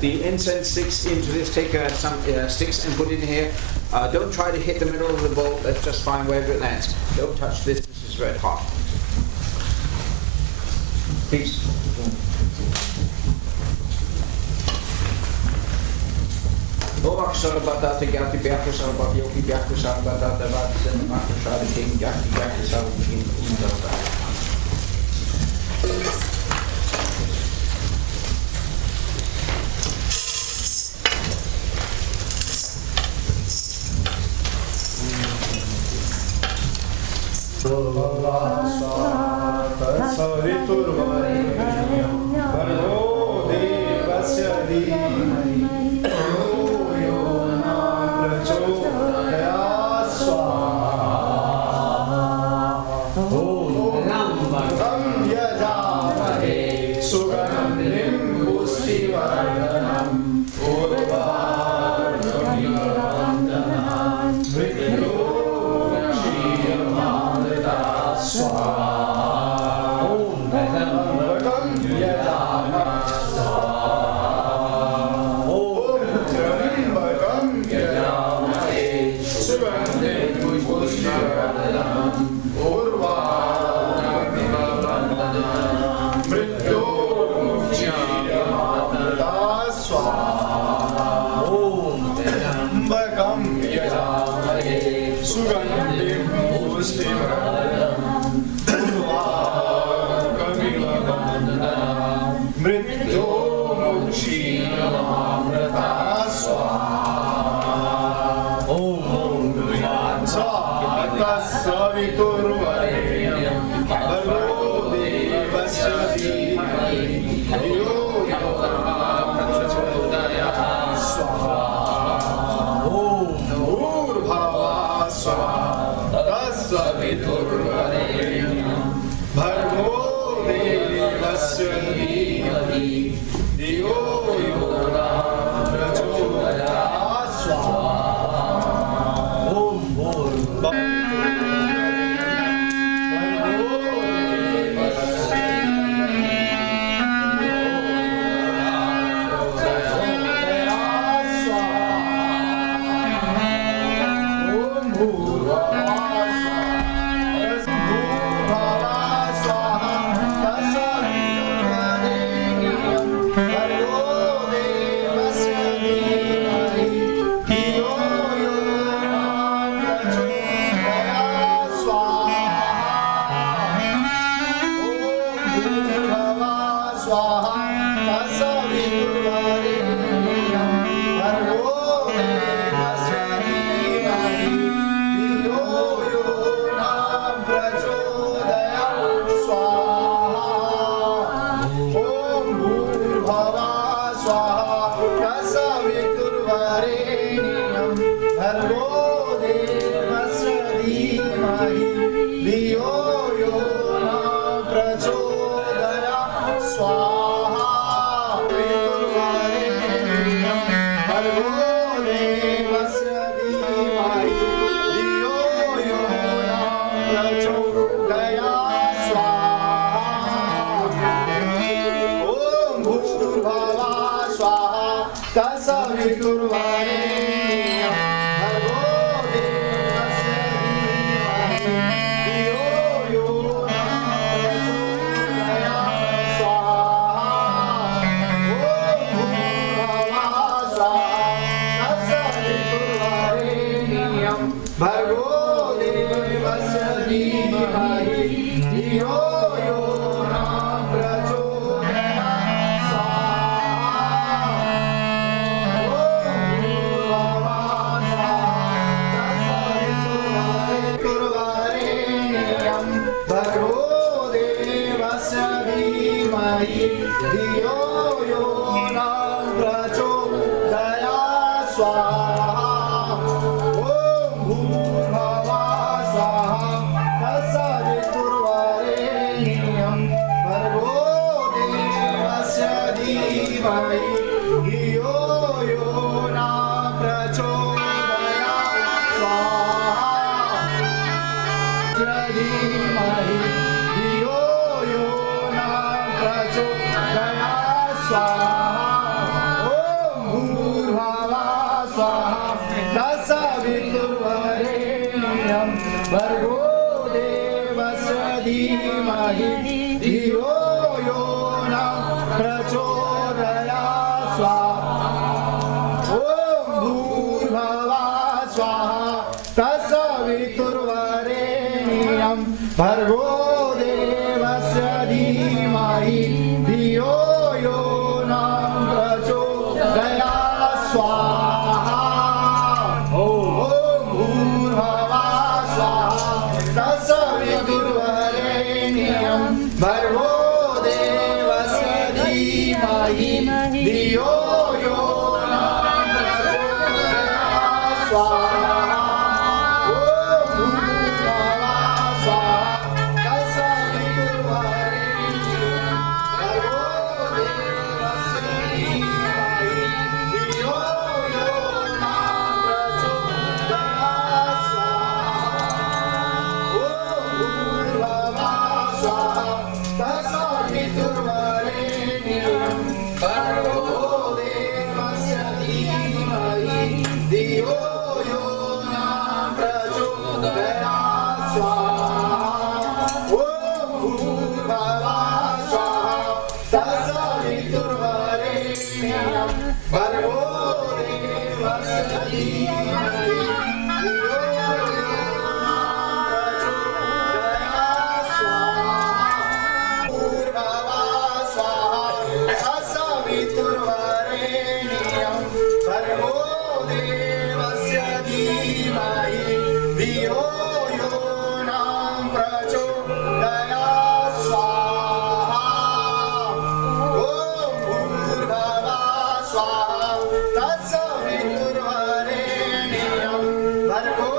The incense sticks into this, take some sticks and put it in here. Don't try to hit the middle of the bowl, that's just fine wherever it lands. Don't touch this, this is red hot. Peace. Bovak Sarabata, Gati Biaka Sarabati, Yoki Biaka Sarabata, Vat, Makashari King, Gati Biaka Sarabati, Undata. Bhargo Devasya Dhimahi Dhiyo Yo Na Prachodayat Swaha. Om Bhurbhuvah Swaha Tatsaviturvarenyam Bhargo Devasya Dhimahi Dhiyo Yo Na Prachodayat Swaha. Dhimahi Dhiyo Yo Na Prachodayat Swaha. Om Bhurbhuvah Swaha Tatsaviturvarenyam Bhargo Devasya Dhimahi Dhiyo Yo Na Prachodayat Swaha. Om Bhurbhuvah Swaha Tatsaviturvarenyam Bhargo Devasya Dhimahi Dhiyo Yo Na Prachodayat Swaha. Om Bhurbhuvah Swaha Tatsaviturvarenyam Bhargo Devasya Dhimahi Dhiyo Yo Na Prachodayat Swaha. Om Bhurbhuvah Swaha Tatsaviturvarenyam Bhargo Devasya Dhimahi Dhiyo Yo Na Prachodayat Swaha. Om Bhurbhuvah Swaha Tatsaviturvarenyam Bhargo Devasya Dhimahi Dhiyo Yo Na Prachodayat Swaha. Om Bhurbhuvah Swaha Tatsaviturvarenyam Bhargo Devasya Dhimahi Dhiyo Yo Na Prachodayat Swaha. Bhurbhuvah Swaha Tatsaviturvarenyam Bhargo Devasya Dhimahi Dhiyo Yo Na Prachodayat Swaha. Om Bhurbhuvah Swaha Tatsaviturvarenyam Bhargo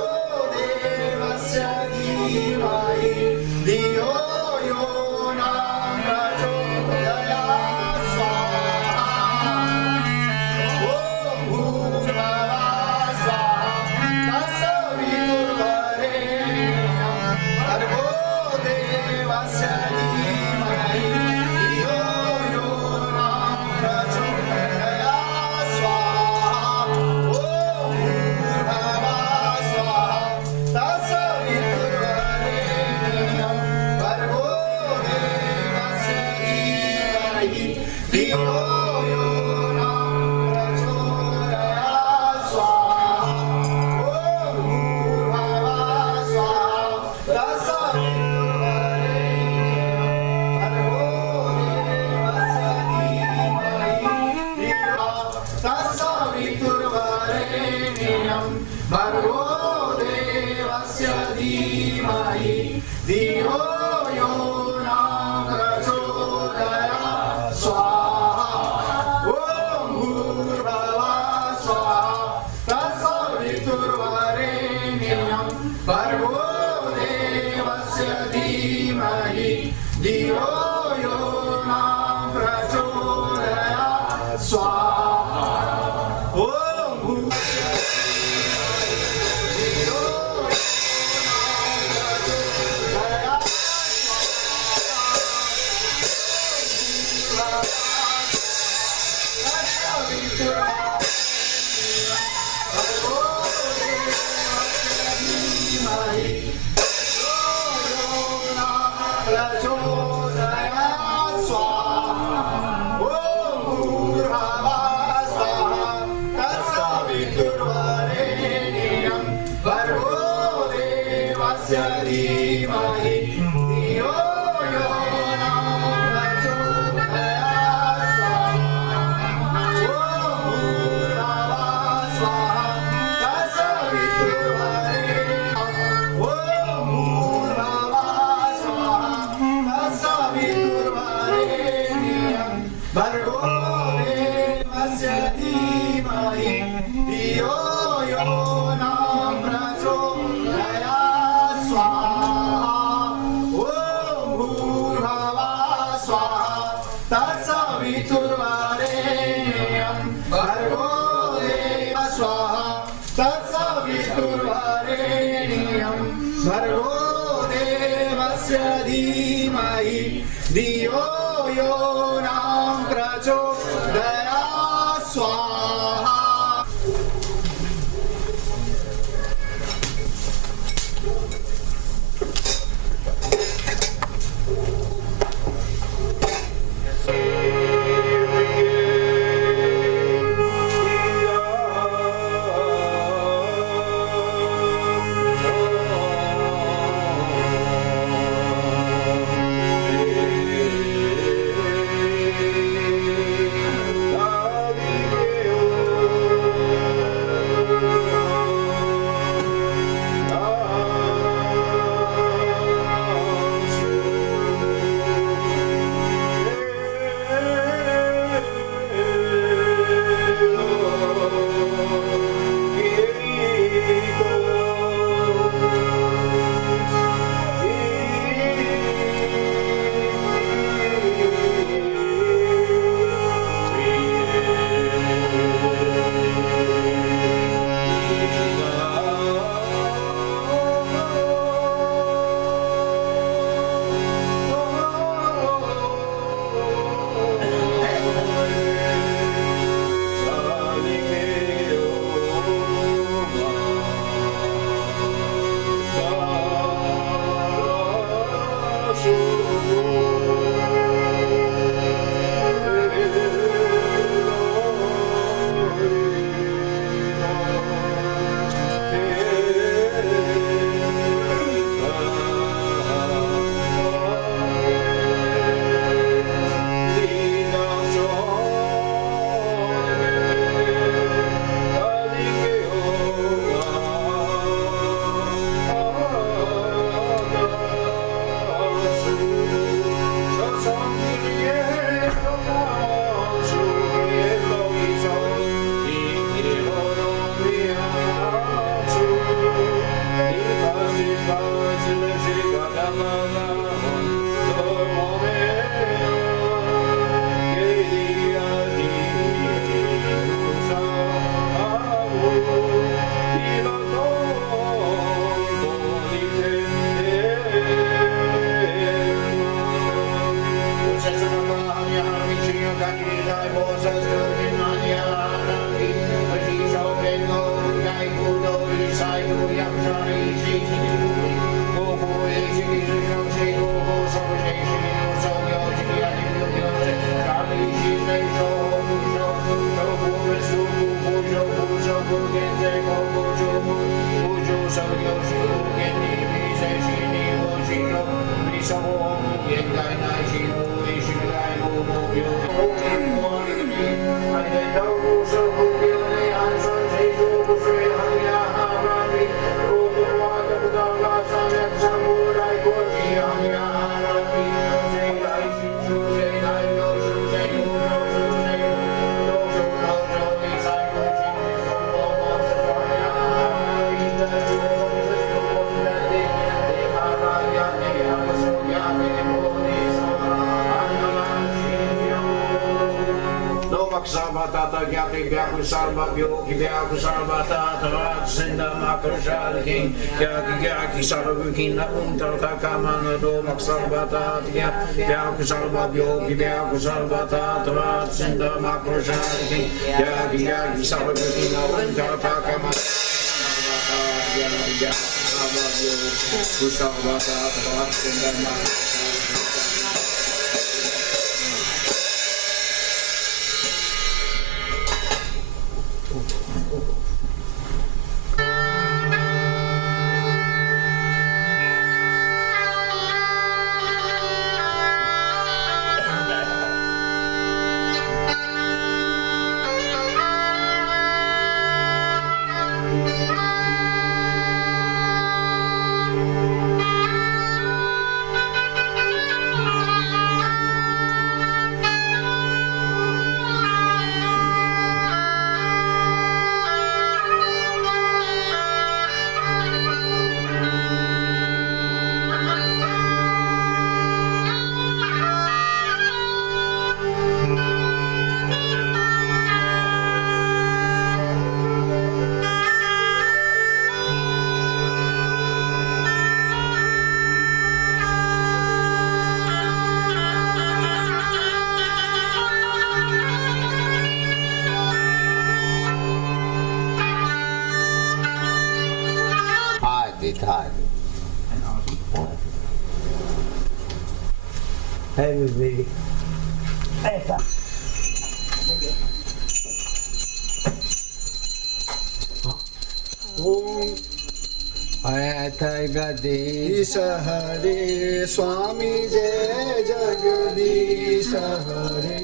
Devasya Dhimahi Dhiyo Yo Na Prachodayat Swaha. Om Bhurbhuvah Swaha Tatsaviturvarenyam Bhargo Devasya Dhimahi Dhiyo Yo Na Prachodayat Swaha. Om Bhurbhuvah Swaha Tatsaviturvarenyam Bhargo Devasya Dhimahi Dhiyo Yo Na Prachodayat Swaha. Om Bhurbhuvah Swaha Tatsaviturvarenyam Bhargo Devasya Dhimahi Dhiyo Yo Na Prachodayat Swaha. Om Bhurbhuvah Swaha Tatsaviturvarenyam Bhargo Devasya Dhimahi Dhiyo Yo Na Prachodayat Swaha. Om Bhurbhuvah Vedavyasananda Dhimahi Dhiyo Yo Na Dhiyo yo nam prachodaya swaha. Sarvata Gyati Gyaku Sarva Yogi Gyaku Sarvata Tarat Sinda Makarashad King Gyaki Gyaki Sarvakin Untata Kamana Domak Sarvata Gyaku Sarva Yogi Gyaku Sarvata Tarat Sinda Makarashad King Gyaki Gyaki Sarvakin Untata Kamana Sarvata Tarat Sinda Makarashad ถ่าย ให้มันดีไอ้ปะजगदीश हरे स्वामी जय जगदीश हरे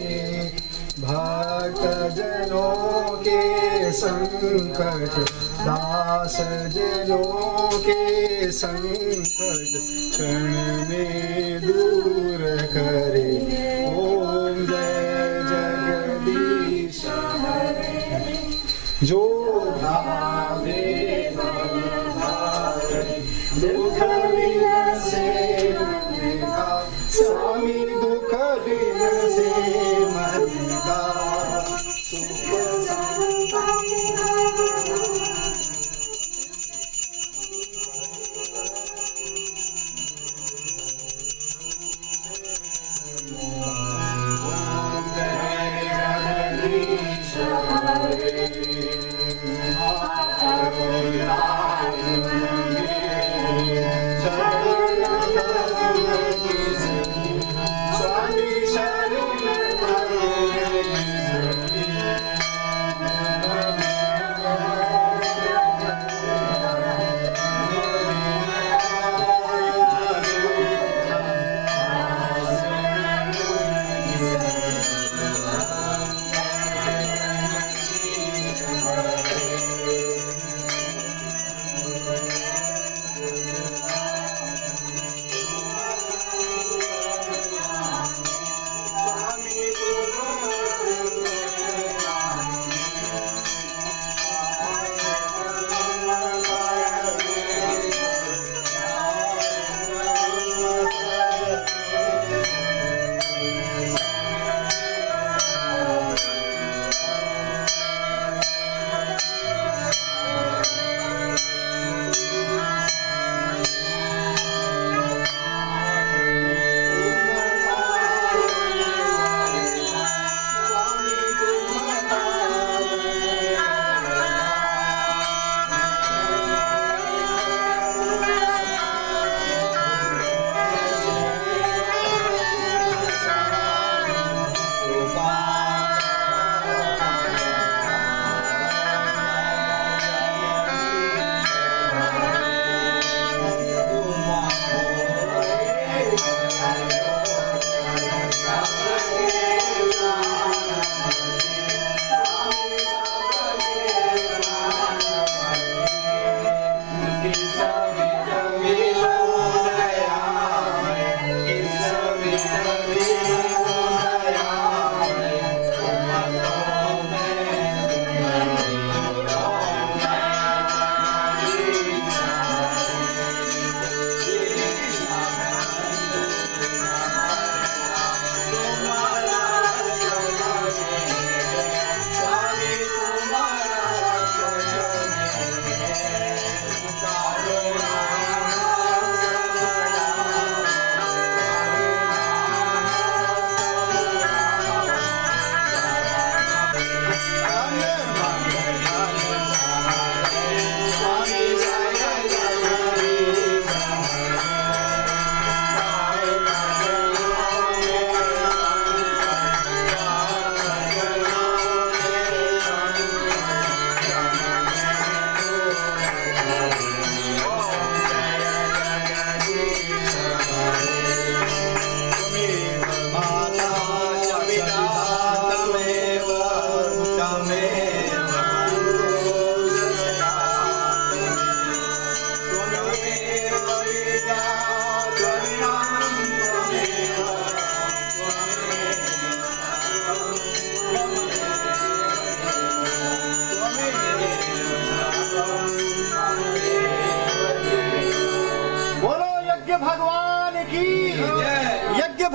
भक्त जनों के संकट दास जनों के संकट क्षण में दूर करे ओम जय जगदीश हरे जो भावे दुख विनसे मन का स्वामी दुख विनसे मन का सुख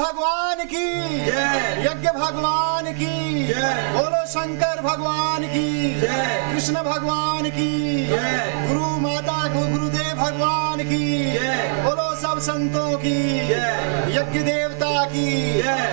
भगवान की जय, यज्ञ भगवान की जय, बोलो शंकर भगवान की जय, कृष्ण भगवान की जय, गुरु माता को गुरुदेव भगवान की जय, बोलो सब संतों की जय, यज्ञ देवता की जय।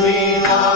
Narayana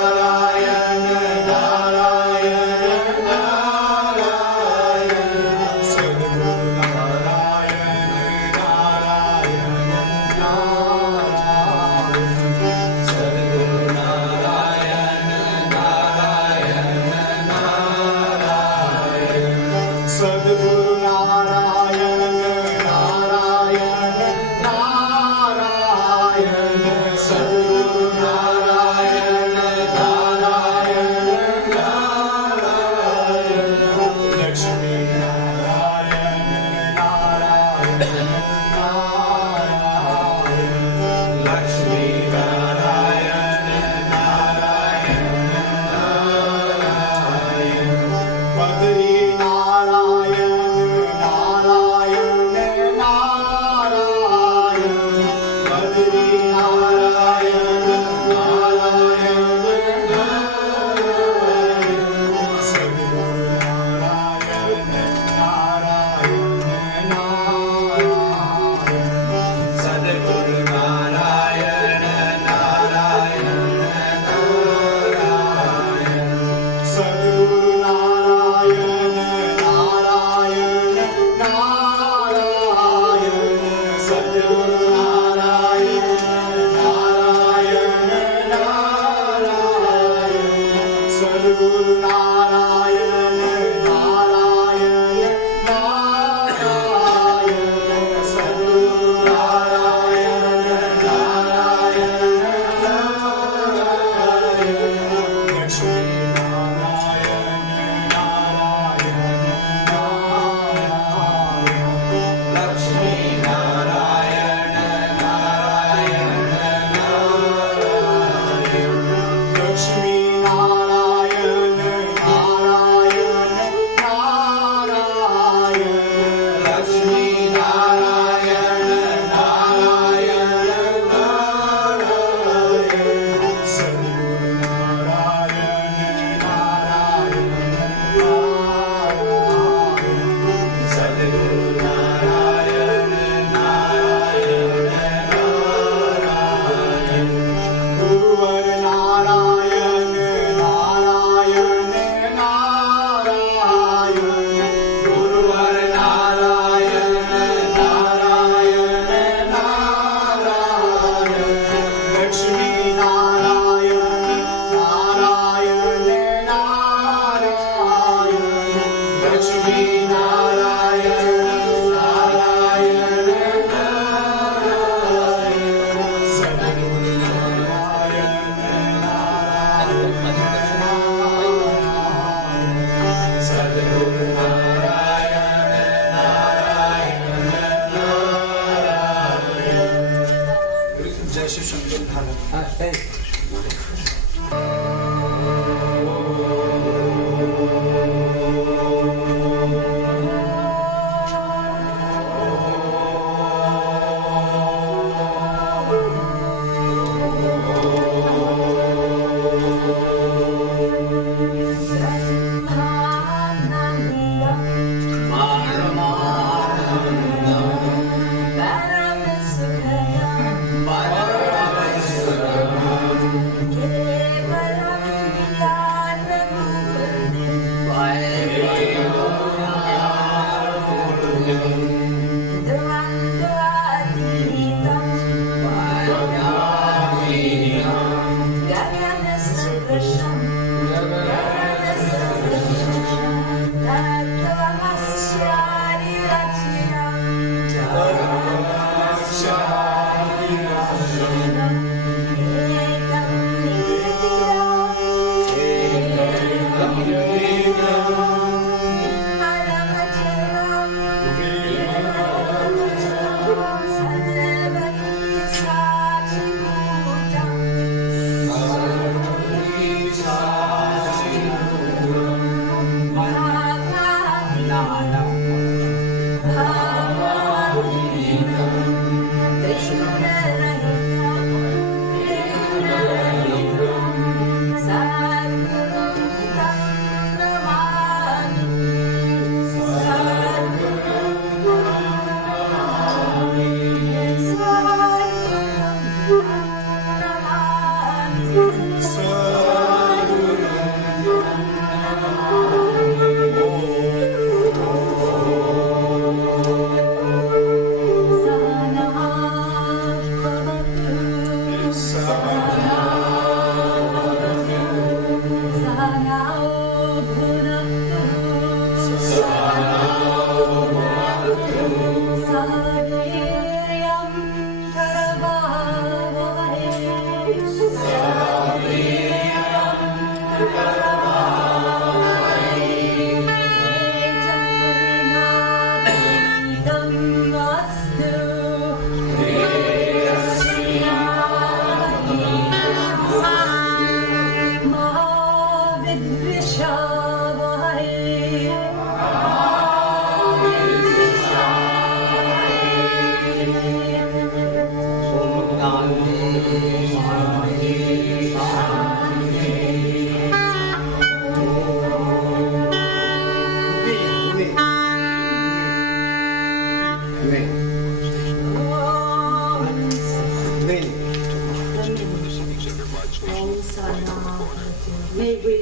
May we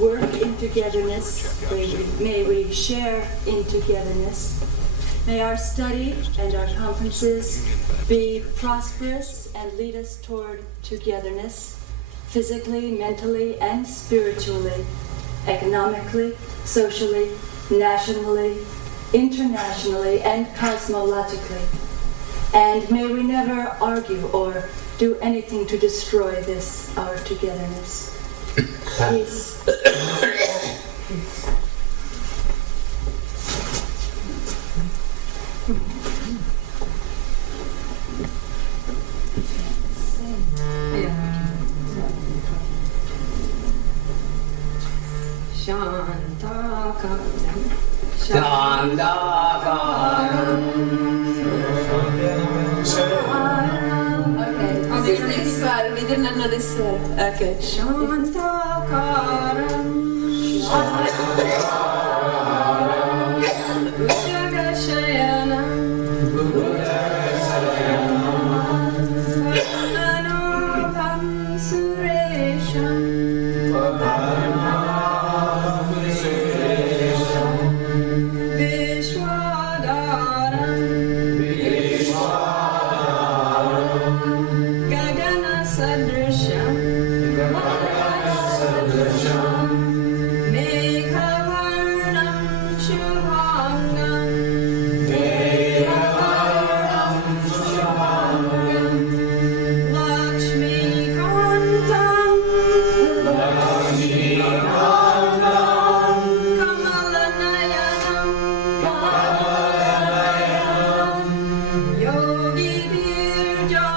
work in togetherness, may we share in togetherness. May our study and our conferences be prosperous and lead us toward togetherness, physically, mentally, and spiritually, economically, socially, nationally, internationally, and cosmologically. And may we never argue or do anything to destroy this, our togetherness. Peace. We didn't know this. Okay. Shantakaram. Buddhagasayanam. Padmanabham Suresham. Vishwadaram. Sadrisham, Meghavarnam Shubhangam, Lakshmi Kantam, Kamalanayanam, Yogi Virjanagam.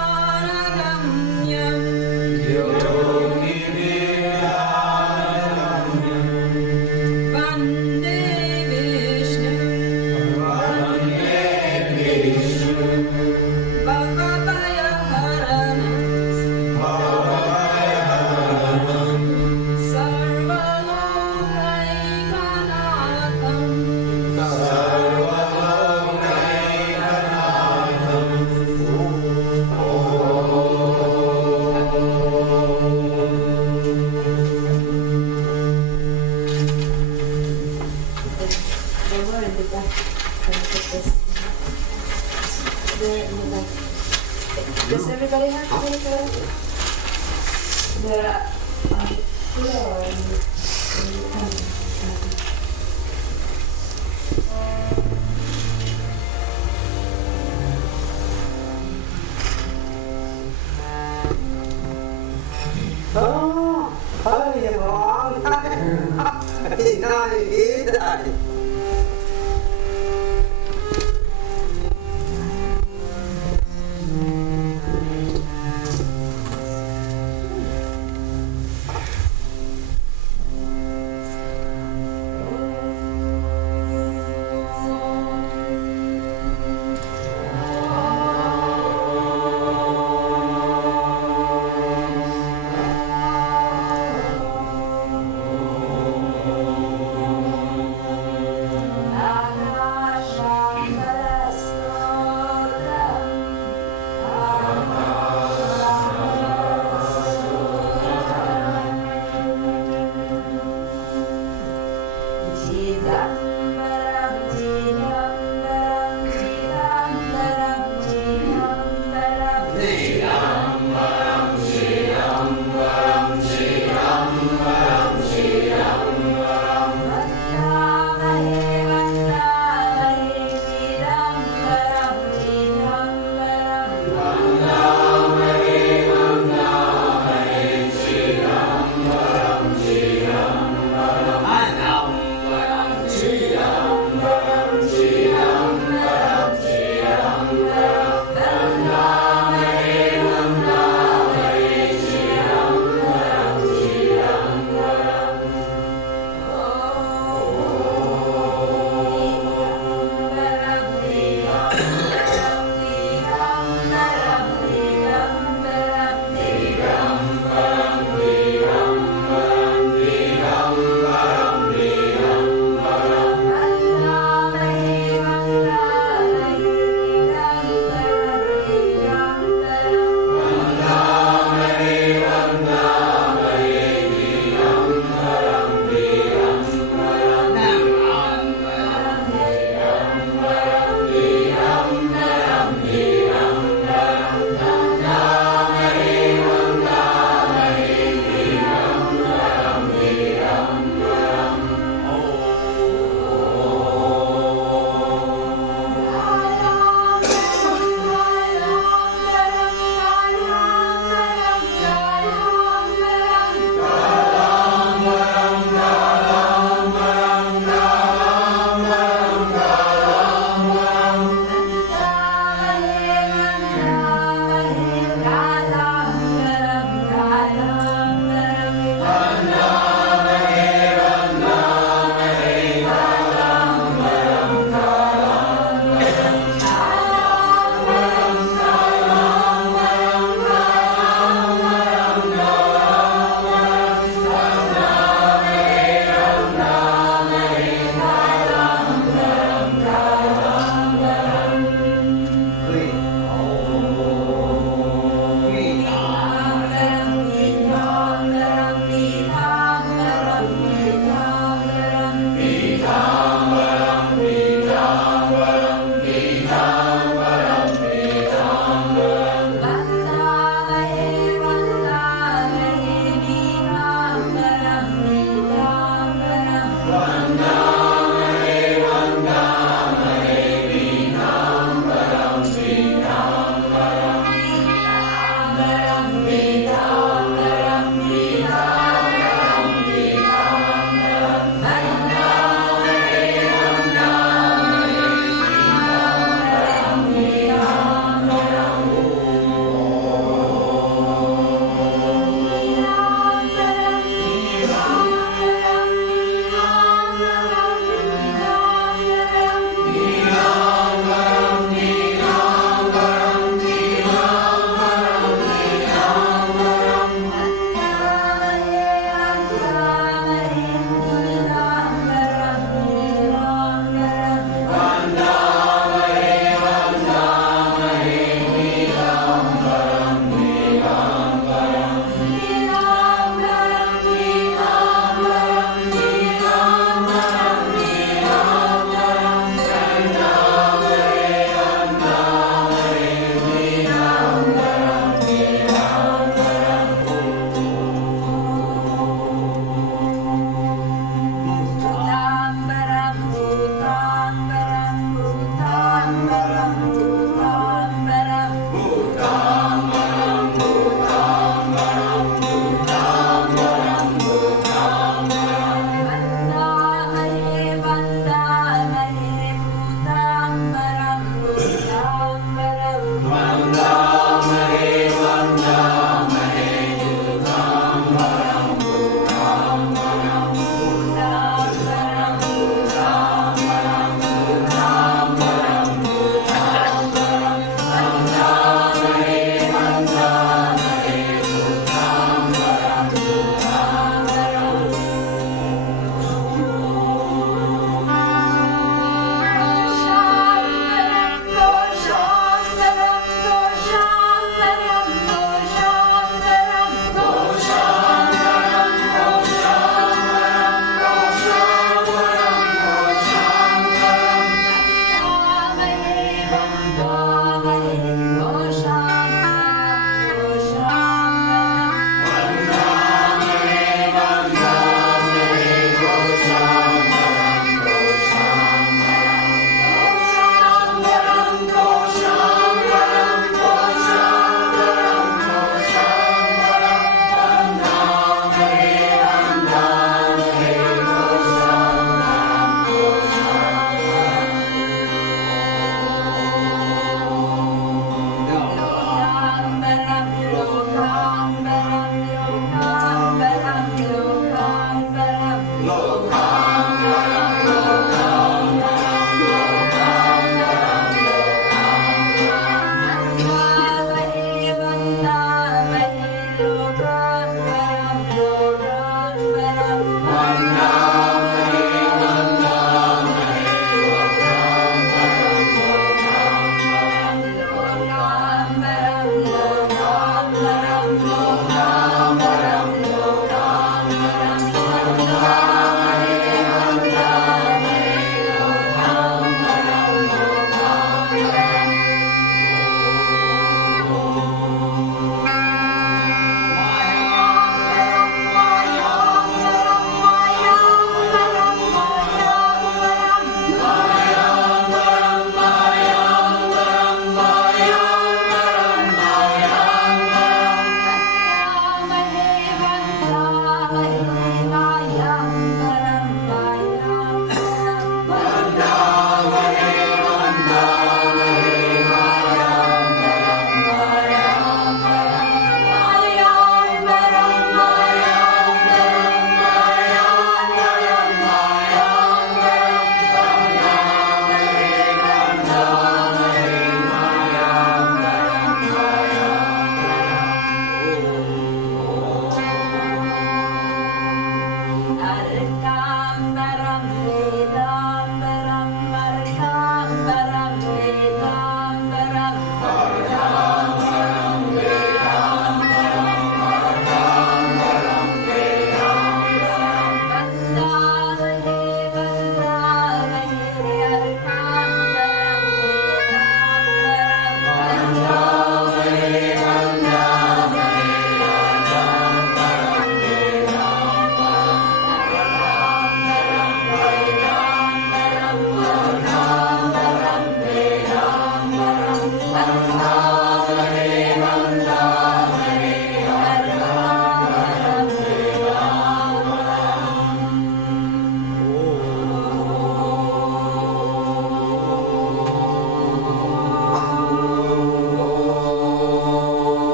Does everybody have to take the floor?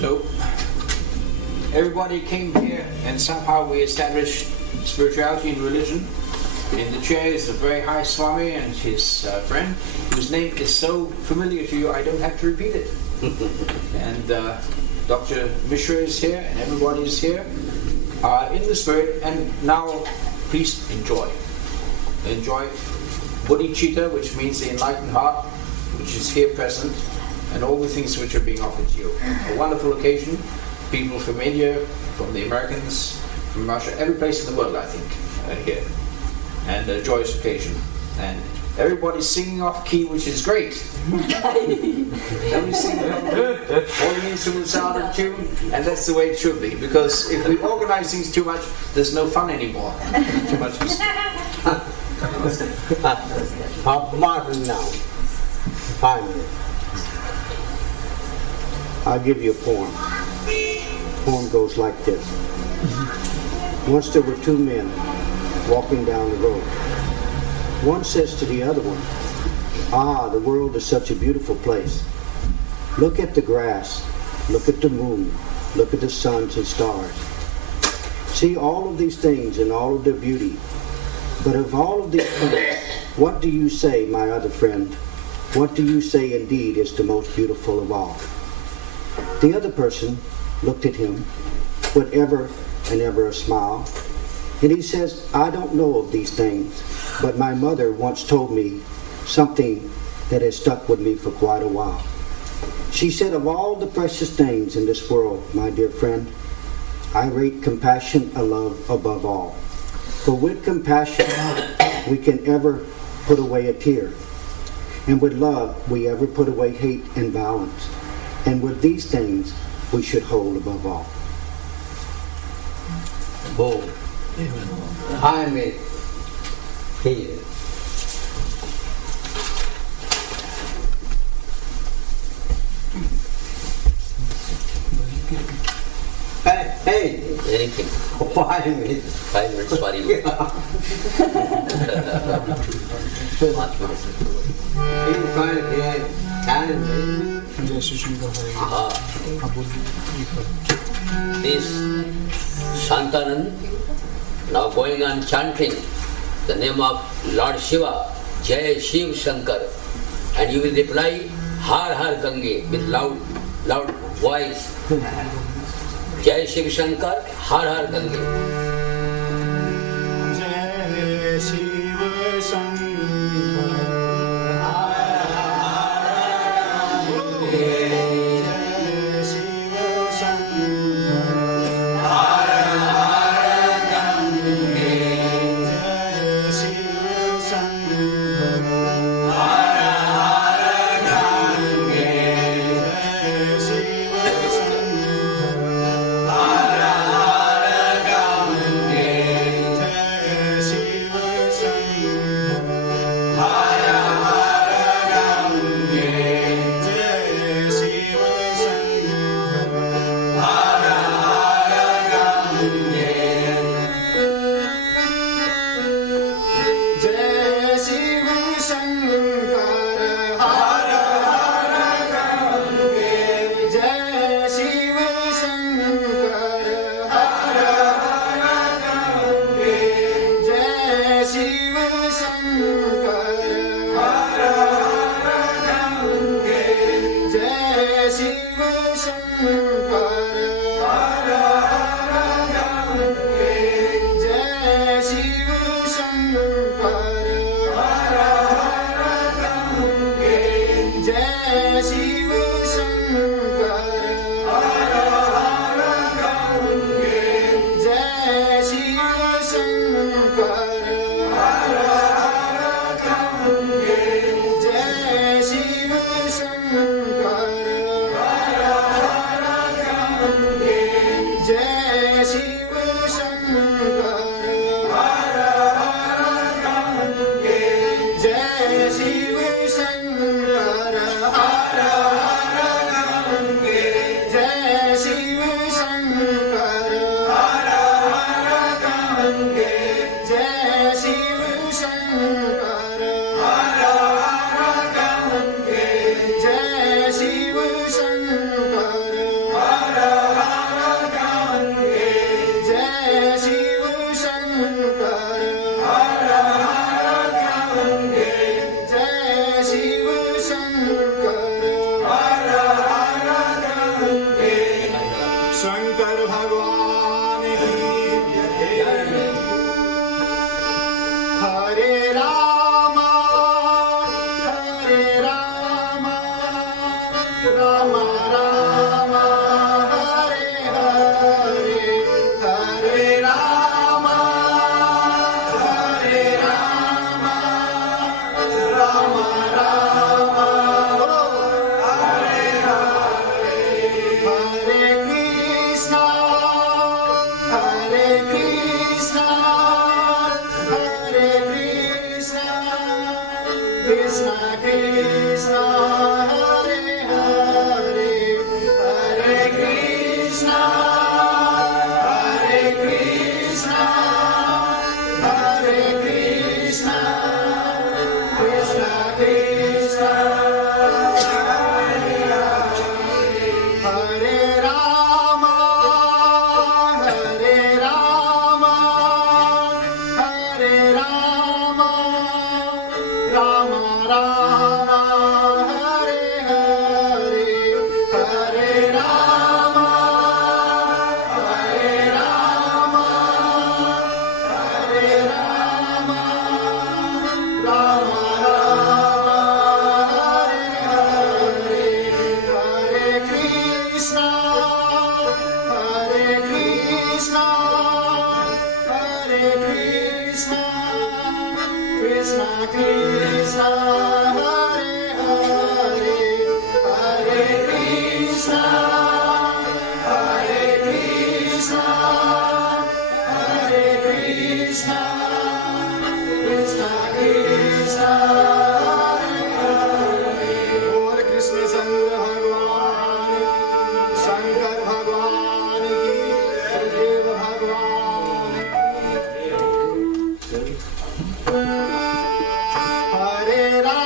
So, everybody came here and somehow we established spirituality and religion. In the chair is a very high Swami and his friend, whose name is so familiar to you I don't have to repeat it. And Dr. Mishra is here and everybody is here in the spirit, and now please enjoy. Enjoy bodhicitta, which means the enlightened heart, which is here present, and all the things which are being offered to you. A wonderful occasion. People from India, from the Americans, from Russia, every place in the world, I think, are here. And a joyous occasion. And everybody's singing off key, which is great. Everybody's singing off key. All the instruments are out of tune, and that's the way it should be. Because if we organize things too much, there's no fun anymore. Too much. Now, 5 minutes. I'll give you a poem. The poem goes like this. Once there were 2 men walking down the road. One says to the other one, "Ah, the world is such a beautiful place. Look at the grass, look at the moon, look at the suns and stars. See all of these things in all of their beauty. But of all of these things, what do you say, my other friend? What do you say indeed is the most beautiful of all?" The other person looked at him with ever and ever a smile, and he says, "I don't know of these things, but my mother once told me something that has stuck with me for quite a while. She said, of all the precious things in this world, my dear friend, I rate compassion and love above all. For with compassion, we can ever put away a tear. And with love, we ever put away hate and violence. And with these things, we should hold above all." Boom. I'm it. Here. Hey! Anything. 5 minutes. 5 minutes for you. 5 minutes. This Shantananda now going on chanting the name of Lord Shiva, Jai Shiv Shankar, and you will reply Har Har Gange with loud voice. Jai Shiv Shankar, Har Har Gange. Jai Shiva Shankar, Har Har Gange. Jai Shiva Shankar, Har Har Gange. Jai Shiva Shankar, Har Har Gange. Jai Shiva Shankar. Krishna, Hare Krishna, Hare Krishna, Krishna Krishna, Hare Hare, Hare Krishna, Hare Krishna, Hare Krishna, Krishna Krishna, Hare Hare. Lord Krishna Chandra Bhagwan ki, Shankar Bhagwan ki, Deva Bhagwan ki. Hare Rama,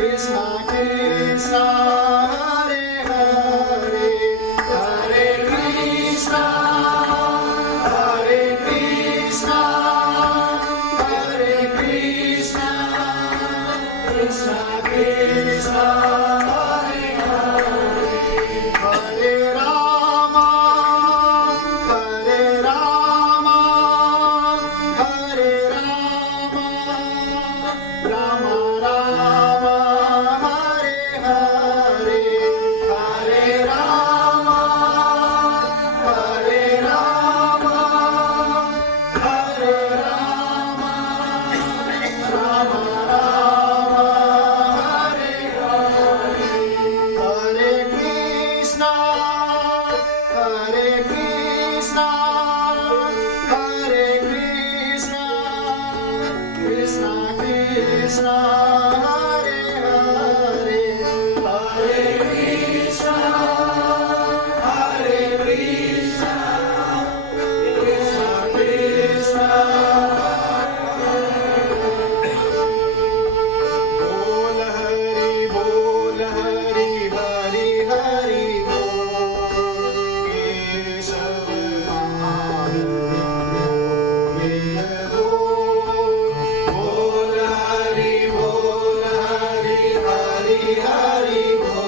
Krishna Krishna Hare Hare Hare Krishna Hare Krishna Hare Krishna Krishna Krishna Hare Hare Hare Rama Hare Rama Hare Rama Rama Rama Hare Hare Hare Rama Hare Rama Hare Rama Rama Rama Hare Hare Hare Krishna Hare Krishna Hare Krishna Krishna Krishna Hare Hare Hare Krishna Hare Krishna Krishna Krishna Bol Hari Bol Hari Hari Hari Bol Keshavadas Bol Hari Bol Hari Hari Hari Bol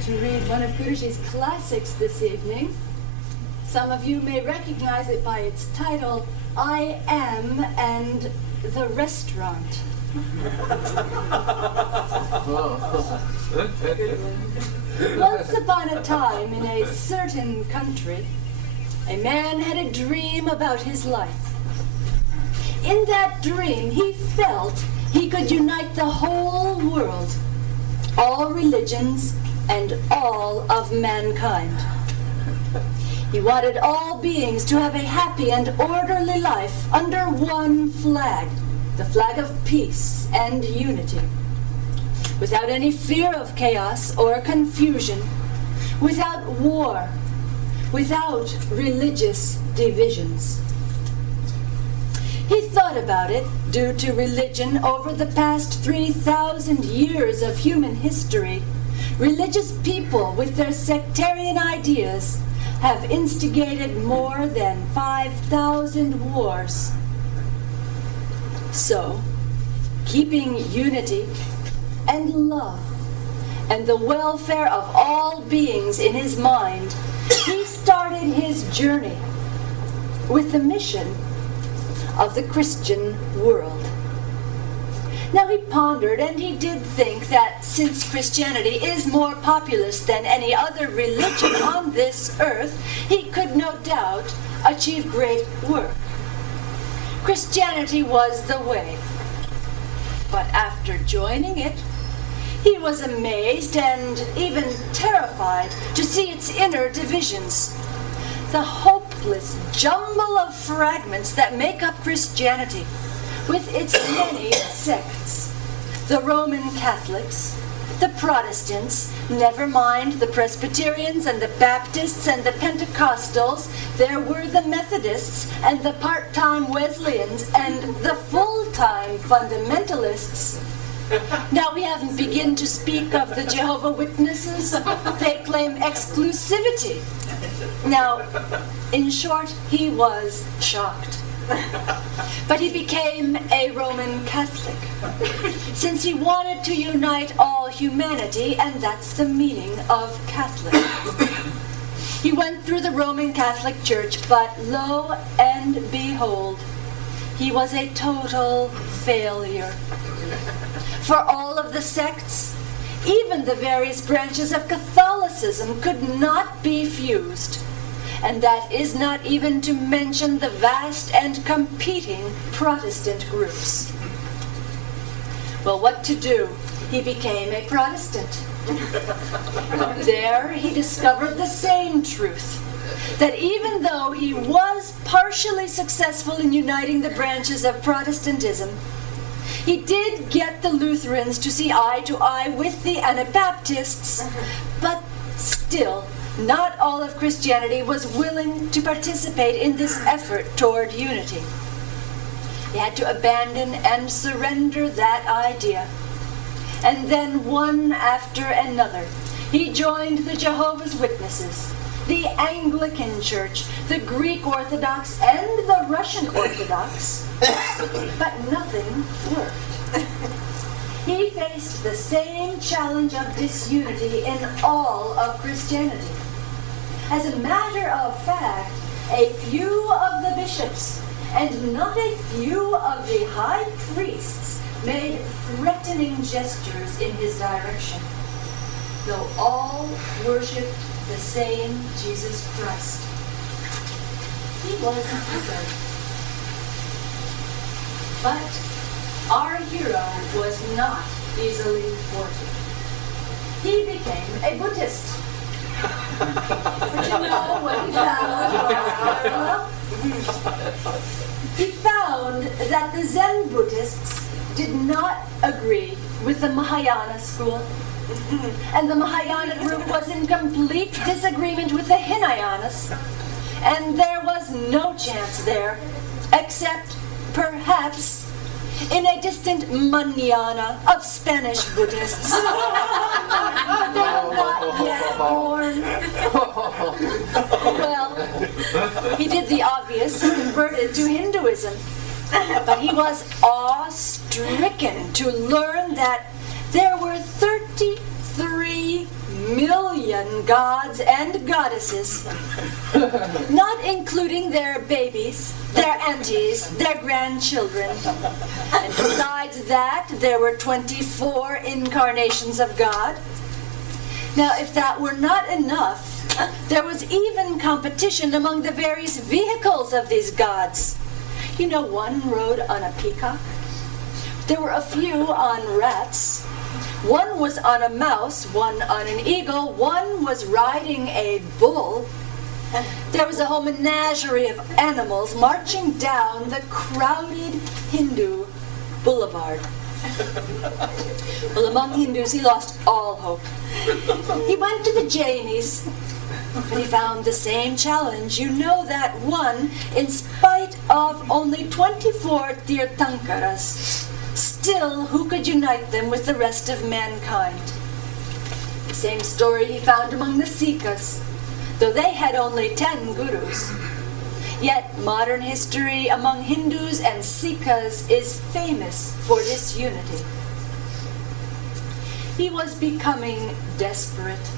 To read one of Guruji's classics this evening. Some of you may recognize it by its title, I Am and the Restaurant. Once upon a time in a certain country, a man had a dream about his life. In that dream, he felt he could unite the whole world, all religions, and all of mankind. He wanted all beings to have a happy and orderly life under one flag, the flag of peace and unity, without any fear of chaos or confusion, without war, without religious divisions. He thought about it due to religion over the past 3,000 years of human history. Religious people with their sectarian ideas have instigated more than 5,000 wars. So, keeping unity and love and the welfare of all beings in his mind, he started his journey with the mission of the Christian world. Now he pondered and he did think that since Christianity is more populous than any other religion on this earth, he could no doubt achieve great work. Christianity was the way. But after joining it, he was amazed and even terrified to see its inner divisions. The hopeless jumble of fragments that make up Christianity, with its many sects. The Roman Catholics, the Protestants, never mind the Presbyterians and the Baptists and the Pentecostals, there were the Methodists and the part-time Wesleyans and the full-time fundamentalists. Now we haven't begun to speak of the Jehovah Witnesses. They claim exclusivity. Now, in short, he was shocked. But he became a Roman Catholic, since he wanted to unite all humanity, and that's the meaning of Catholic. He went through the Roman Catholic Church, but lo and behold, he was a total failure. For all of the sects, even the various branches of Catholicism could not be fused. And that is not even to mention the vast and competing Protestant groups. Well, what to do? He became a Protestant. But there he discovered the same truth, that even though he was partially successful in uniting the branches of Protestantism, he did get the Lutherans to see eye to eye with the Anabaptists, but still, not all of Christianity was willing to participate in this effort toward unity. He had to abandon and surrender that idea. And then one after another, he joined the Jehovah's Witnesses, the Anglican Church, the Greek Orthodox, and the Russian Orthodox, but nothing worked. He faced the same challenge of disunity in all of Christianity. As a matter of fact, a few of the bishops and not a few of the high priests made threatening gestures in his direction, though all worshipped the same Jesus Christ. He was puzzled. But our hero was not easily thwarted. He became a Buddhist. But you know what he found? He found that the Zen Buddhists did not agree with the Mahayana school. And the Mahayana group was in complete disagreement with the Hinayanas. And there was no chance there, except perhaps in a distant manana of Spanish Buddhists. But they were not yet born. Well, he did the obvious, he converted to Hinduism. But he was awe-stricken to learn that there were 33 million gods and goddesses, not including their babies, their aunties, their grandchildren. And besides that, there were 24 incarnations of God. Now, if that were not enough, there was even competition among the various vehicles of these gods. You know, one rode on a peacock. There were a few on rats. One was on a mouse, one on an eagle, one was riding a bull. There was a whole menagerie of animals marching down the crowded Hindu boulevard. Well, among Hindus, he lost all hope. He went to the Jainis, but he found the same challenge. You know that one, in spite of only 24 Tirthankaras, still, who could unite them with the rest of mankind? The same story he found among the Sikhs, though they had only 10 gurus. Yet modern history among Hindus and Sikhs is famous for disunity. He was becoming desperate.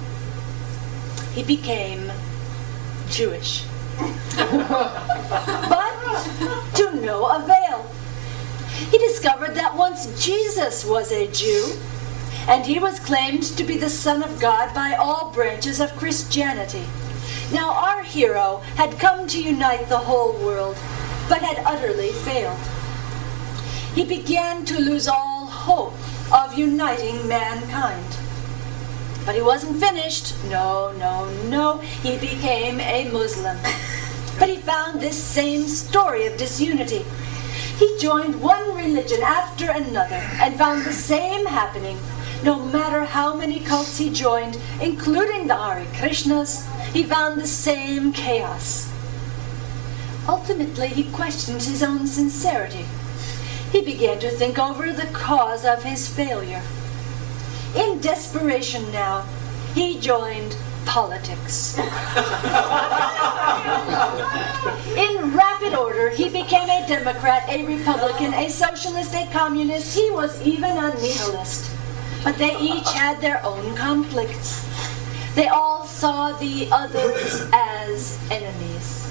He became Jewish. But to no avail. He discovered that once Jesus was a Jew, and he was claimed to be the Son of God by all branches of Christianity. Now our hero had come to unite the whole world, but had utterly failed. He began to lose all hope of uniting mankind. But he wasn't finished. No. He became a Muslim. But he found this same story of disunity. He joined one religion after another and found the same happening. No matter how many cults he joined, including the Hare Krishnas, he found the same chaos. Ultimately, he questioned his own sincerity. he began to think over the cause of his failure. In desperation now, he joined politics. In rapid order, he became a Democrat, a Republican, a socialist, a communist. He was even a nihilist. But they each had their own conflicts. They all saw the others as enemies.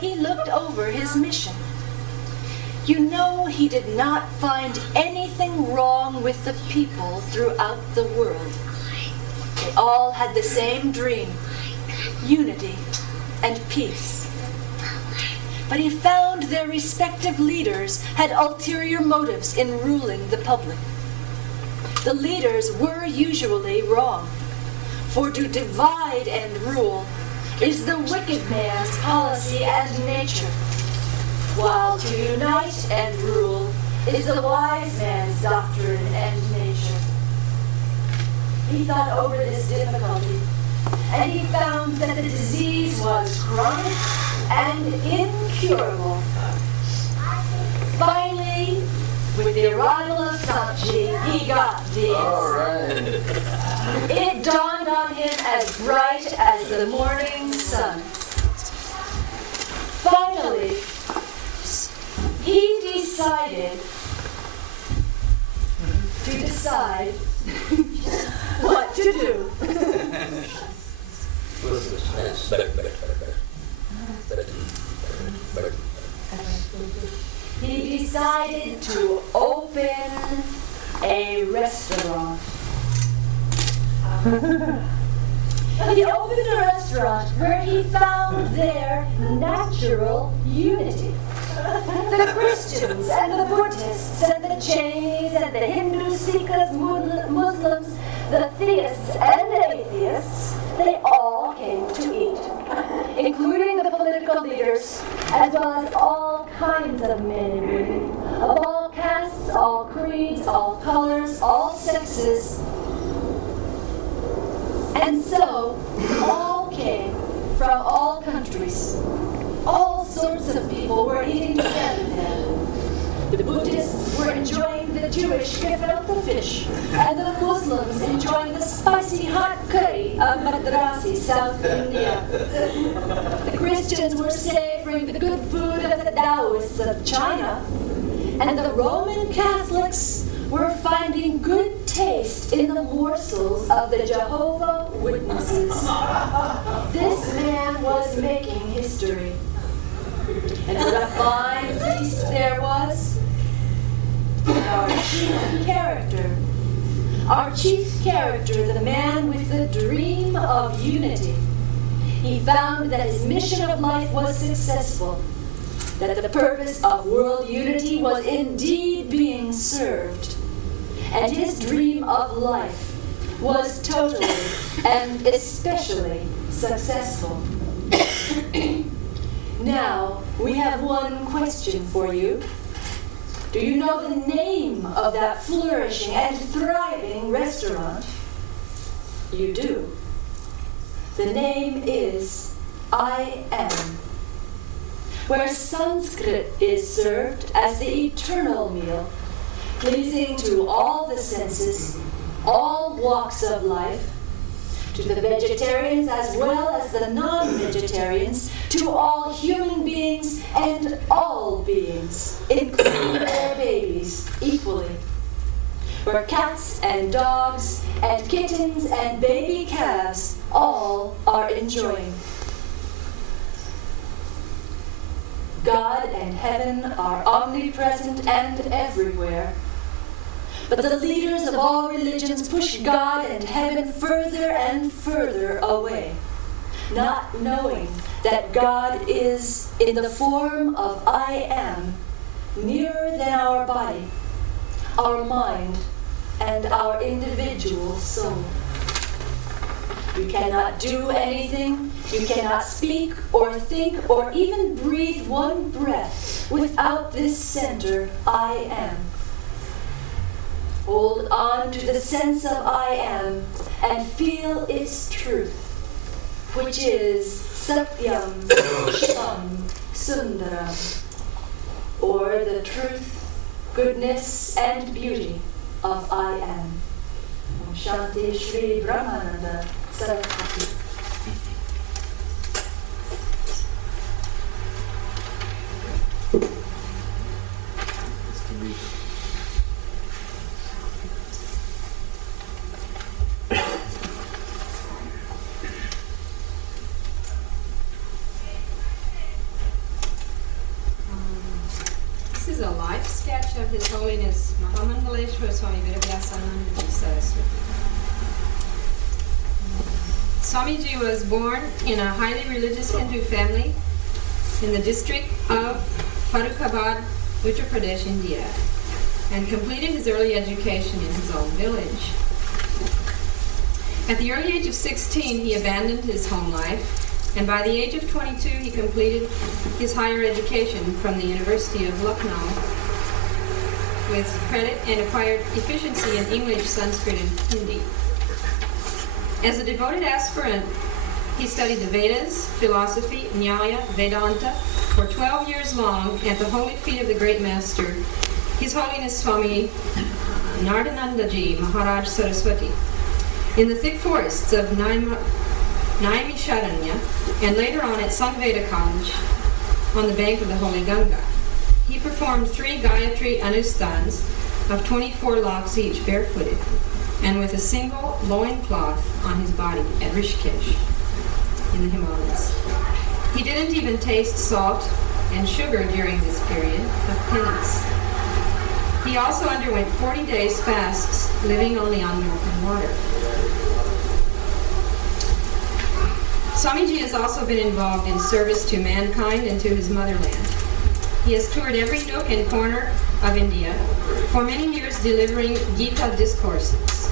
He looked over his mission. You know, he did not find anything wrong with the people throughout the world. They all had the same dream, unity and peace. But he found their respective leaders had ulterior motives in ruling the public. The leaders were usually wrong, for to divide and rule is the wicked man's policy and nature, while to unite and rule is the wise man's doctrine and nature. He thought over this difficulty, and he found that the disease was chronic and incurable. Finally, with the arrival of Sant, he got the answer. It dawned on him as bright as the morning sun. Finally, he decided to decide what to do. He decided to open a restaurant. He opened a restaurant where he found their natural unity. The Christians and the Buddhists and the Jainis and the Hindus, Sikhs, Muslims, the theists and atheists, they all came to eat, including the political leaders, as well as all kinds of men and women, of all castes, all creeds, all colors, all sexes. And so, all came from all countries. All sorts of people were eating together then. The Buddhists were enjoying the Jewish gefilte fish, and the Muslims enjoying the spicy hot curry of Madrasi, South India. The Christians were savoring the good food of the Taoists of China, and the Roman Catholics were finding good taste in the morsels of the Jehovah's Witnesses. This man was making history. And what a fine feast there was. Our chief character, the man with the dream of unity. He found that his mission of life was successful, that the purpose of world unity was indeed being served, and his dream of life was totally and especially successful. Now, we have one question for you. Do you know the name of that flourishing and thriving restaurant? You do. The name is I Am, where Sanskrit is served as the eternal meal, pleasing to all the senses, all walks of life, to the vegetarians as well as the non-vegetarians, to all human beings and all beings, including their babies, equally. Where cats and dogs and kittens and baby calves all are enjoying. God and heaven are omnipresent and everywhere. But the leaders of all religions push God and heaven further and further away, not knowing that God is in the form of I Am, nearer than our body, our mind, and our individual soul. You cannot do anything, you cannot speak or think or even breathe one breath without this center, I Am. Hold on to the sense of I Am and feel its truth, which is Satyam Shivam Sundaram. or the truth, goodness, and beauty of I am. Om Shanti Shri Brahmananda Sarasvati. This is a life sketch of His Holiness Mahamandaleshwara Swami Vedavyasananda Saraswati. Swamiji was born in a highly religious Hindu family in the district of Farrukhabad, Uttar Pradesh, India, and completed his early education in his own village. At the early age of 16, he abandoned his home life, and by the age of 22, he completed his higher education from the University of Lucknow with credit and acquired efficiency in English, Sanskrit, and Hindi. As a devoted aspirant, he studied the Vedas, philosophy, Nyaya, Vedanta for 12 years long at the holy feet of the great master, His Holiness Swami Nardanandaji Maharaj Saraswati, in the thick forests of Naimisharanya, and later on at Samveda College on the bank of the Holy Ganga. He performed 3 Gayatri Anusthans of 24 lakhs each barefooted, and with a single loincloth on his body at Rishikesh in the Himalayas. He didn't even taste salt and sugar during this period of penance. He also underwent 40 days fasts, living only on milk and water. Swamiji has also been involved in service to mankind and to his motherland. He has toured every nook and corner of India, for many years delivering Gita discourses.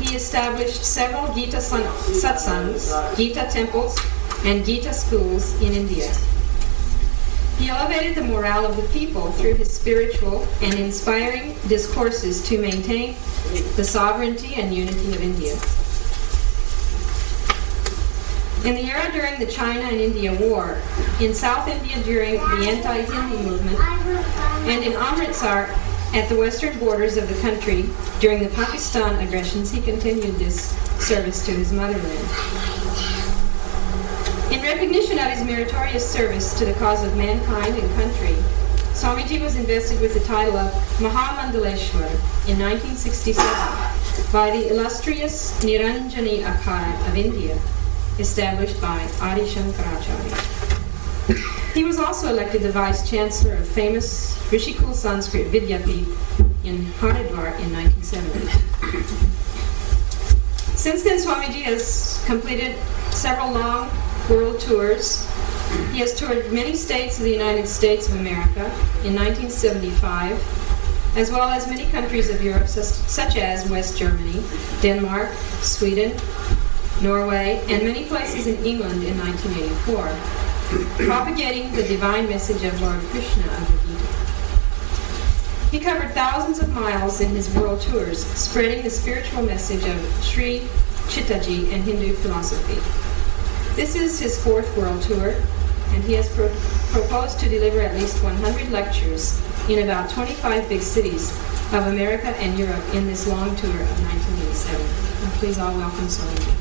He established several Gita satsangs, Gita temples, and Gita schools in India. He elevated the morale of the people through his spiritual and inspiring discourses to maintain the sovereignty and unity of India. In the era during the China and India War, in South India during the anti-Hindi movement, and in Amritsar at the western borders of the country during the Pakistan aggressions, he continued this service to his motherland. In recognition of his meritorious service to the cause of mankind and country, Swamiji was invested with the title of Mahamandaleshwar in 1967 by the illustrious Niranjani Akhara of India, established by Adi Shankaracharya. He was also elected the Vice Chancellor of famous Rishikul Sanskrit Vidyapith in Haridwar in 1970. Since then, Swamiji has completed several long world tours. He has toured many states of the United States of America in 1975, as well as many countries of Europe, such as West Germany, Denmark, Sweden, Norway, and many places in England in 1984, propagating the divine message of Lord Krishna of the Gita. He covered thousands of miles in his world tours, spreading the spiritual message of Shri, Chittaji, and Hindu philosophy. This is his 4th world tour, and he has proposed to deliver at least 100 lectures in about 25 big cities of America and Europe in this long tour of 1987. And please all welcome Swamiji.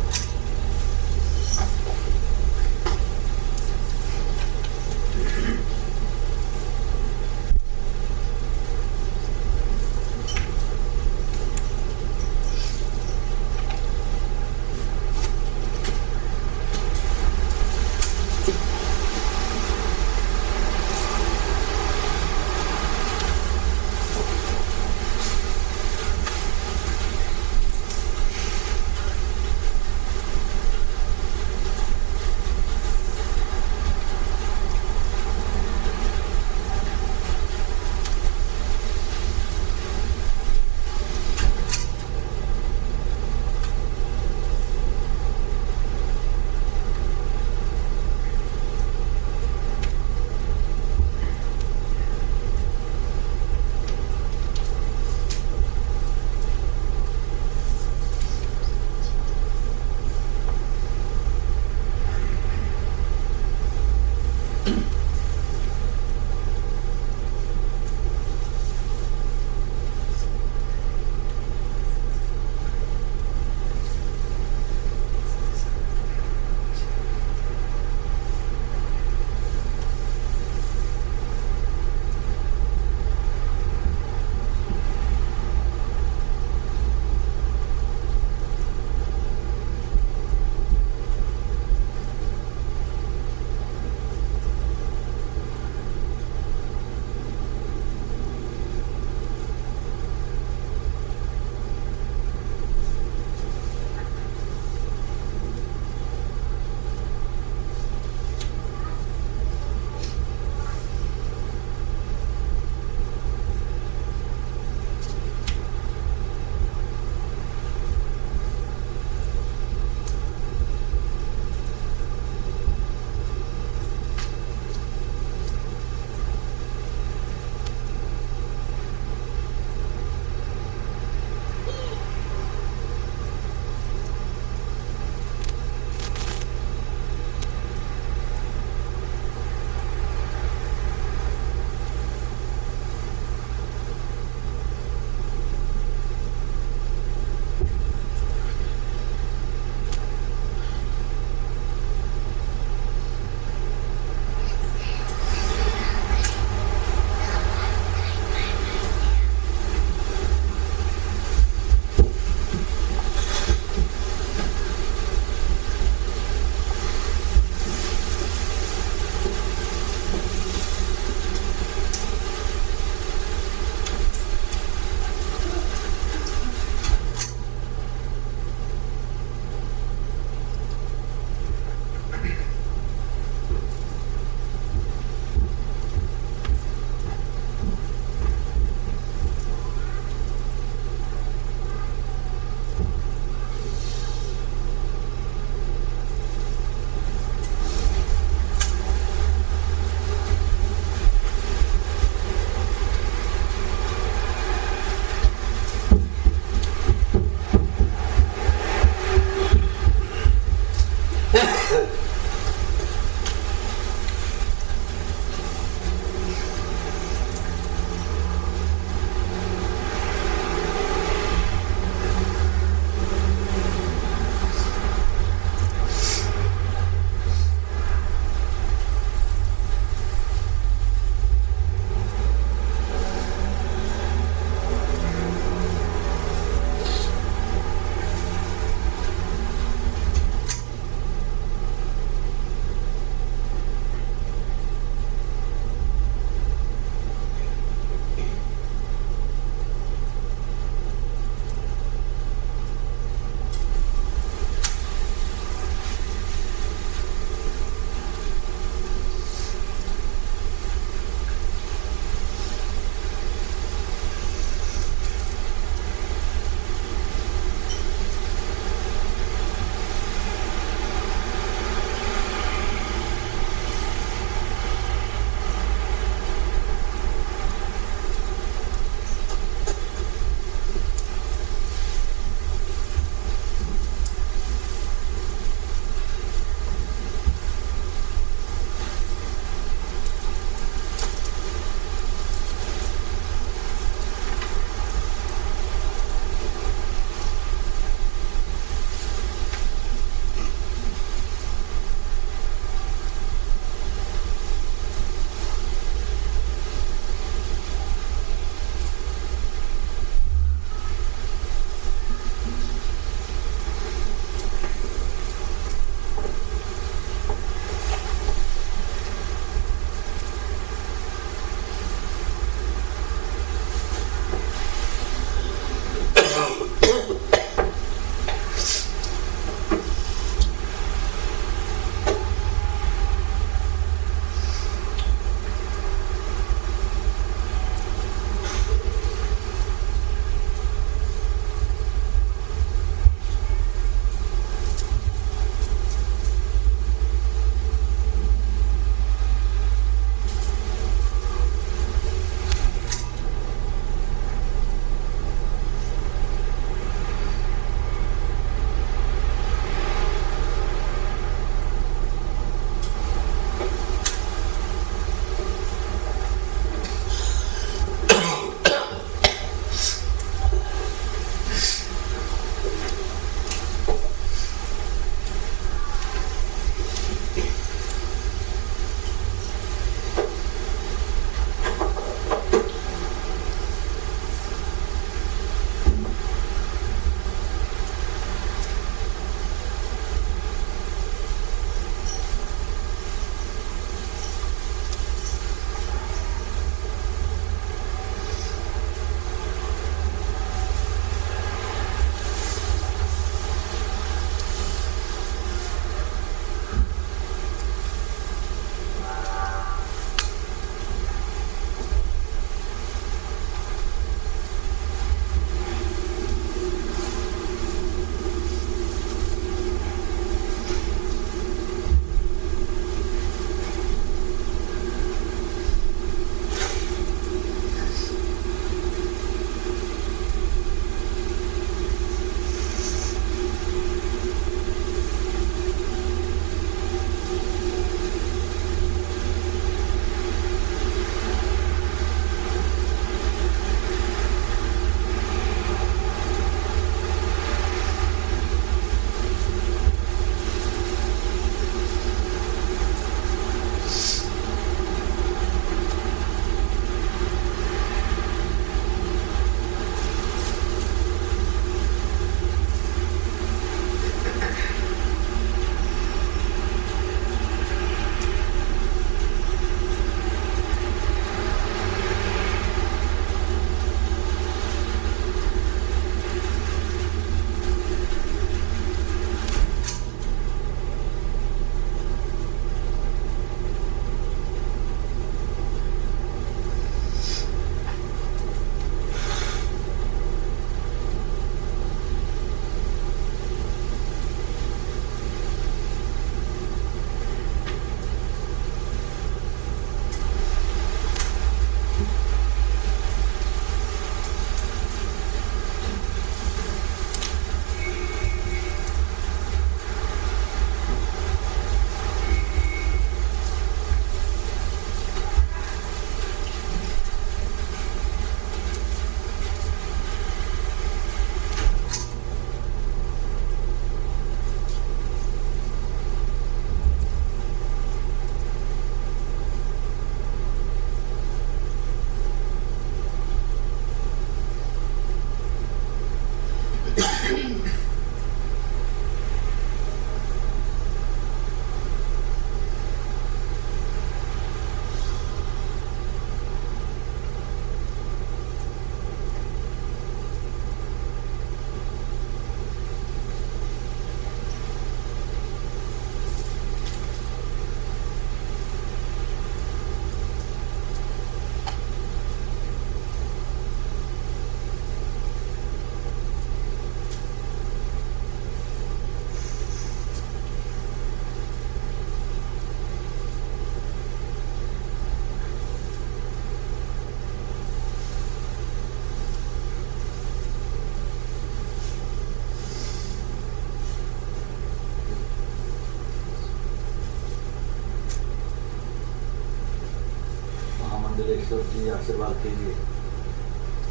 Saraswati आशीर्वाद कीजिए।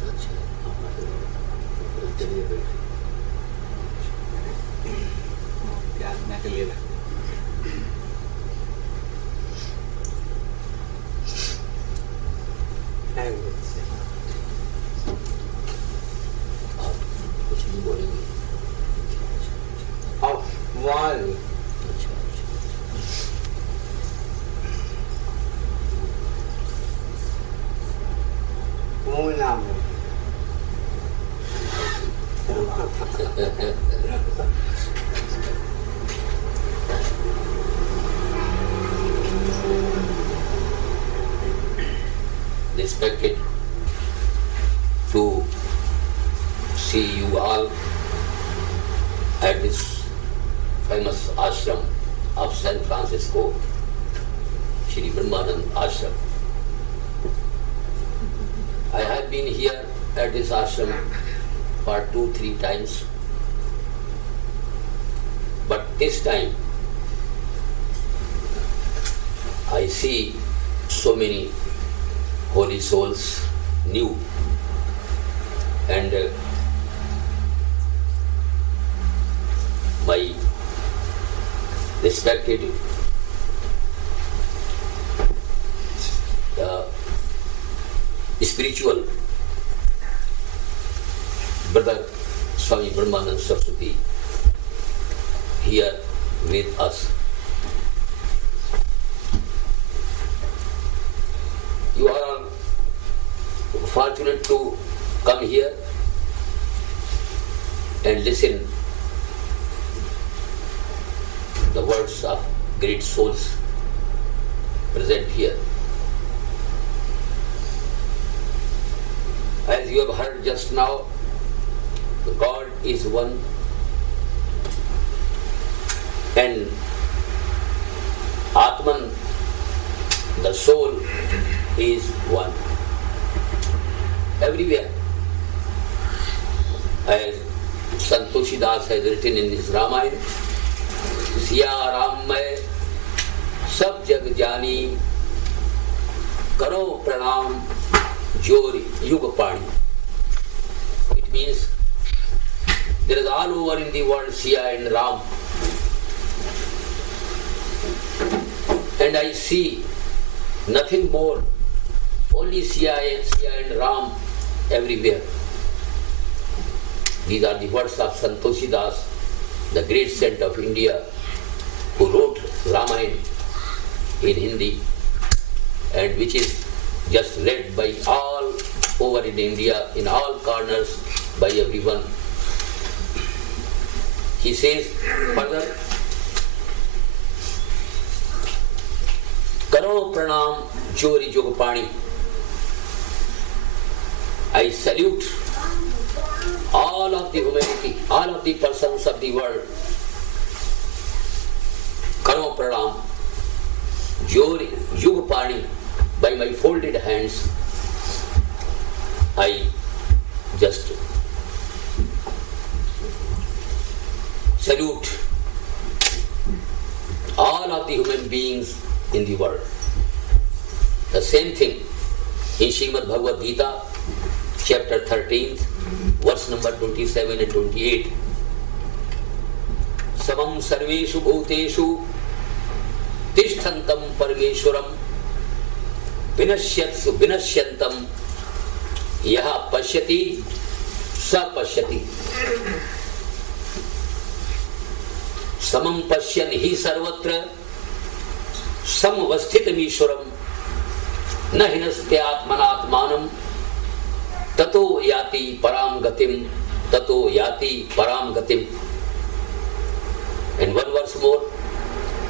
अच्छा, आप आशीर्वाद चलिए बैठिए। ज्ञान के लिए आप कुछ नहीं बोलेंगे? अब वाल अच्छा अच्छा। वो नाम है Respected to see you all at this famous ashram of San Francisco, Shri Brahmananda Ashram. I have been here at this ashram for 2-3 times, but this time I see so many holy souls new, and my respected spiritual brother Swami Brahmananda Sarasvati here with us. You are all fortunate to come here and listen the words of great souls present here. As you have heard just now, God is one, and Atman, the soul, is one. Everywhere. As Sant Keshavadas has written in his Ramayana, Siya Ram में सब जग जानी, करो प्रणाम जोर युग पाणी. It means there is all over in the world Siya and Ram, and I see nothing more, only Siya and Ram everywhere. These are the words of Sant Keshavadas, the great saint of India, who wrote Ramayana in Hindi, and which is just read by all over in India, in all corners, by everyone. He says further, Karo pranam jori jogpani. I salute all of the humanity, all of the persons of the world. Karo pranam jori jogpani. By my folded hands, I just salute all of the human beings in the world. The same thing in Srimad Bhagavad Gita, chapter 13, verse number 27 and 28. Samam sarveshu bhuteshu tishthantam parmeshwaram vinashyatsu vinashyantam yaha pashyati sa pashyati. Samam pashyan hi sarvatra samavasthitam ishwaram na hinaste atmanatmanam tato yati param gatim, tato yati param gatim. And one verse more,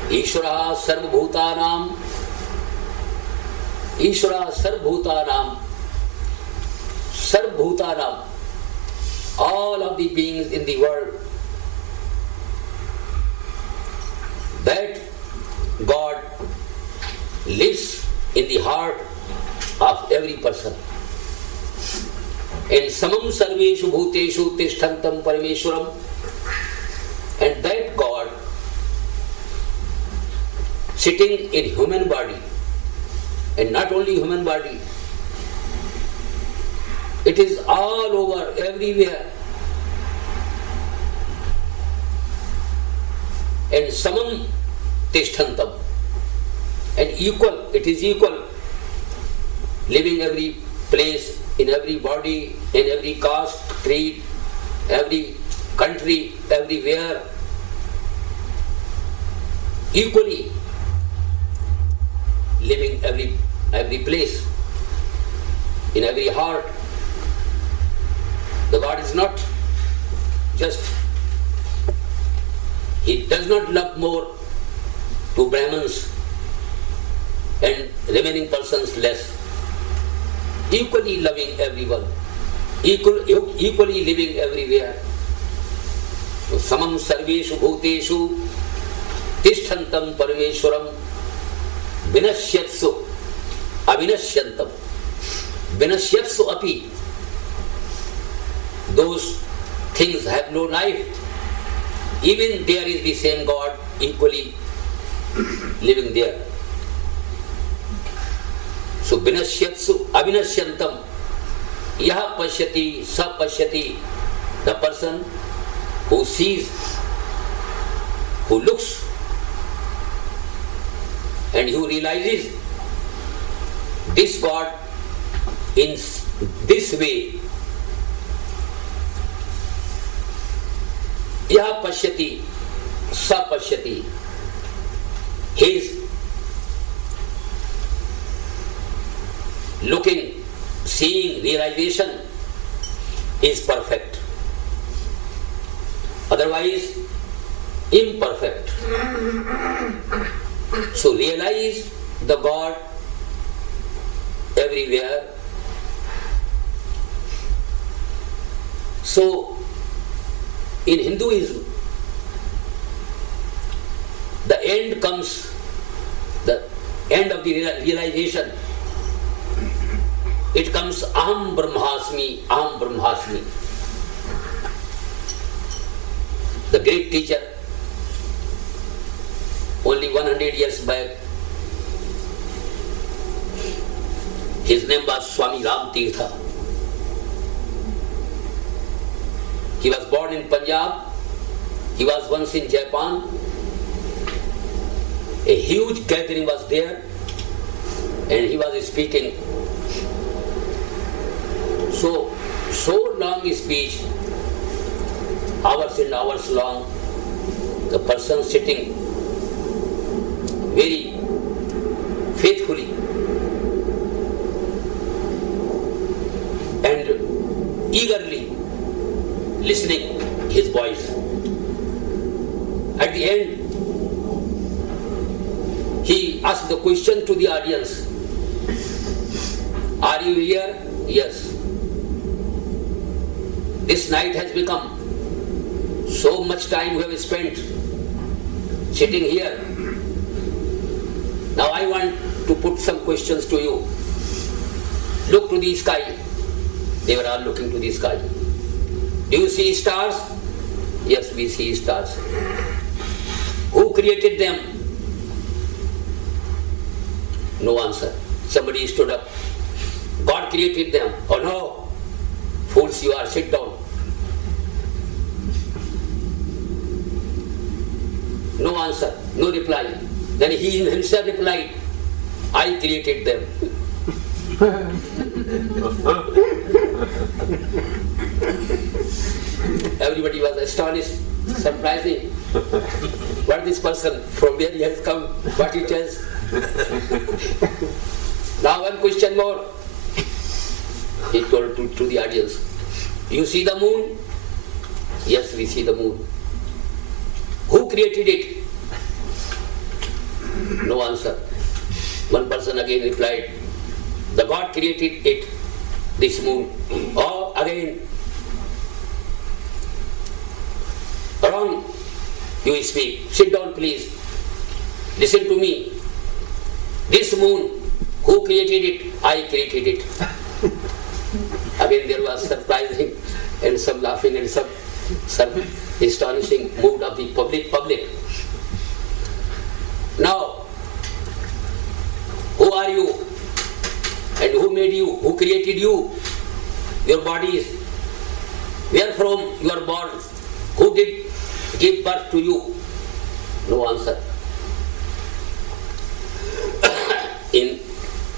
Ishvara sarvabhutanam, Ishvara sarvabhutanam, sarvabhutanam, all of the beings in the world, that God lives in the heart of every person. And samam sarveshu bhuteshu tishthantam parameshwaram, and that God sitting in human body, and not only human body, It is all over, everywhere. And samam tishtantam. And equal, it is equal. Living every place, in every body, in every caste, creed, every country, everywhere. Equally living every place, in every heart. The God is not just, He does not love more to Brahmins and remaining persons less. Equally loving everyone, equally living everywhere. So, samam sarveshu bhuteshu tishtantam parameshwaram vinashyatsu avinashyantam vinashyatsu api. Those things have no life. Even there is the same God equally living there. So vinashyatsu avinashyantam yaha pashyati sa pashyati. The person who sees, who looks, and who realizes this God in this way, yaha pashyati sa pashyati, his looking, seeing, realization is perfect. Otherwise, imperfect. So realize the God everywhere. So, in Hinduism, the end comes, the end of the realization, it comes aham brahmasmi, aham brahmasmi. The great teacher, only 100 years back, his name was Swami Ram Tirtha. He was born in Punjab. He was once in Japan. A huge gathering was there, and he was speaking. So long speech, hours and hours long. The person sitting very faithfully and eagerly listening his voice. At the end, he asked the question to the audience, are you here? Yes. This night has become so much time we have spent sitting here. Now I want to put some questions to you. Look to the sky. They were all looking to the sky. Do you see stars? Yes, we see stars. Who created them? No answer. Somebody stood up. God created them. Oh no. Fools you are, sit down. No answer, no reply. Then he himself replied, I created them. Everybody was astonished, surprising. What this person, from where he has come, what he tells. Now one question more. He told to the audience, you see the moon? Yes, we see the moon. Who created it? No answer. One person again replied, the God created it, this moon. Oh, again. Wrong. You speak. Sit down, please. Listen to me. This moon, who created it? I created it. Again there was surprising and some laughing and some astonishing mood of the public. Now, who are you? And who made you? Who created you? your body is, where from you are born, who did give birth to you? No answer. In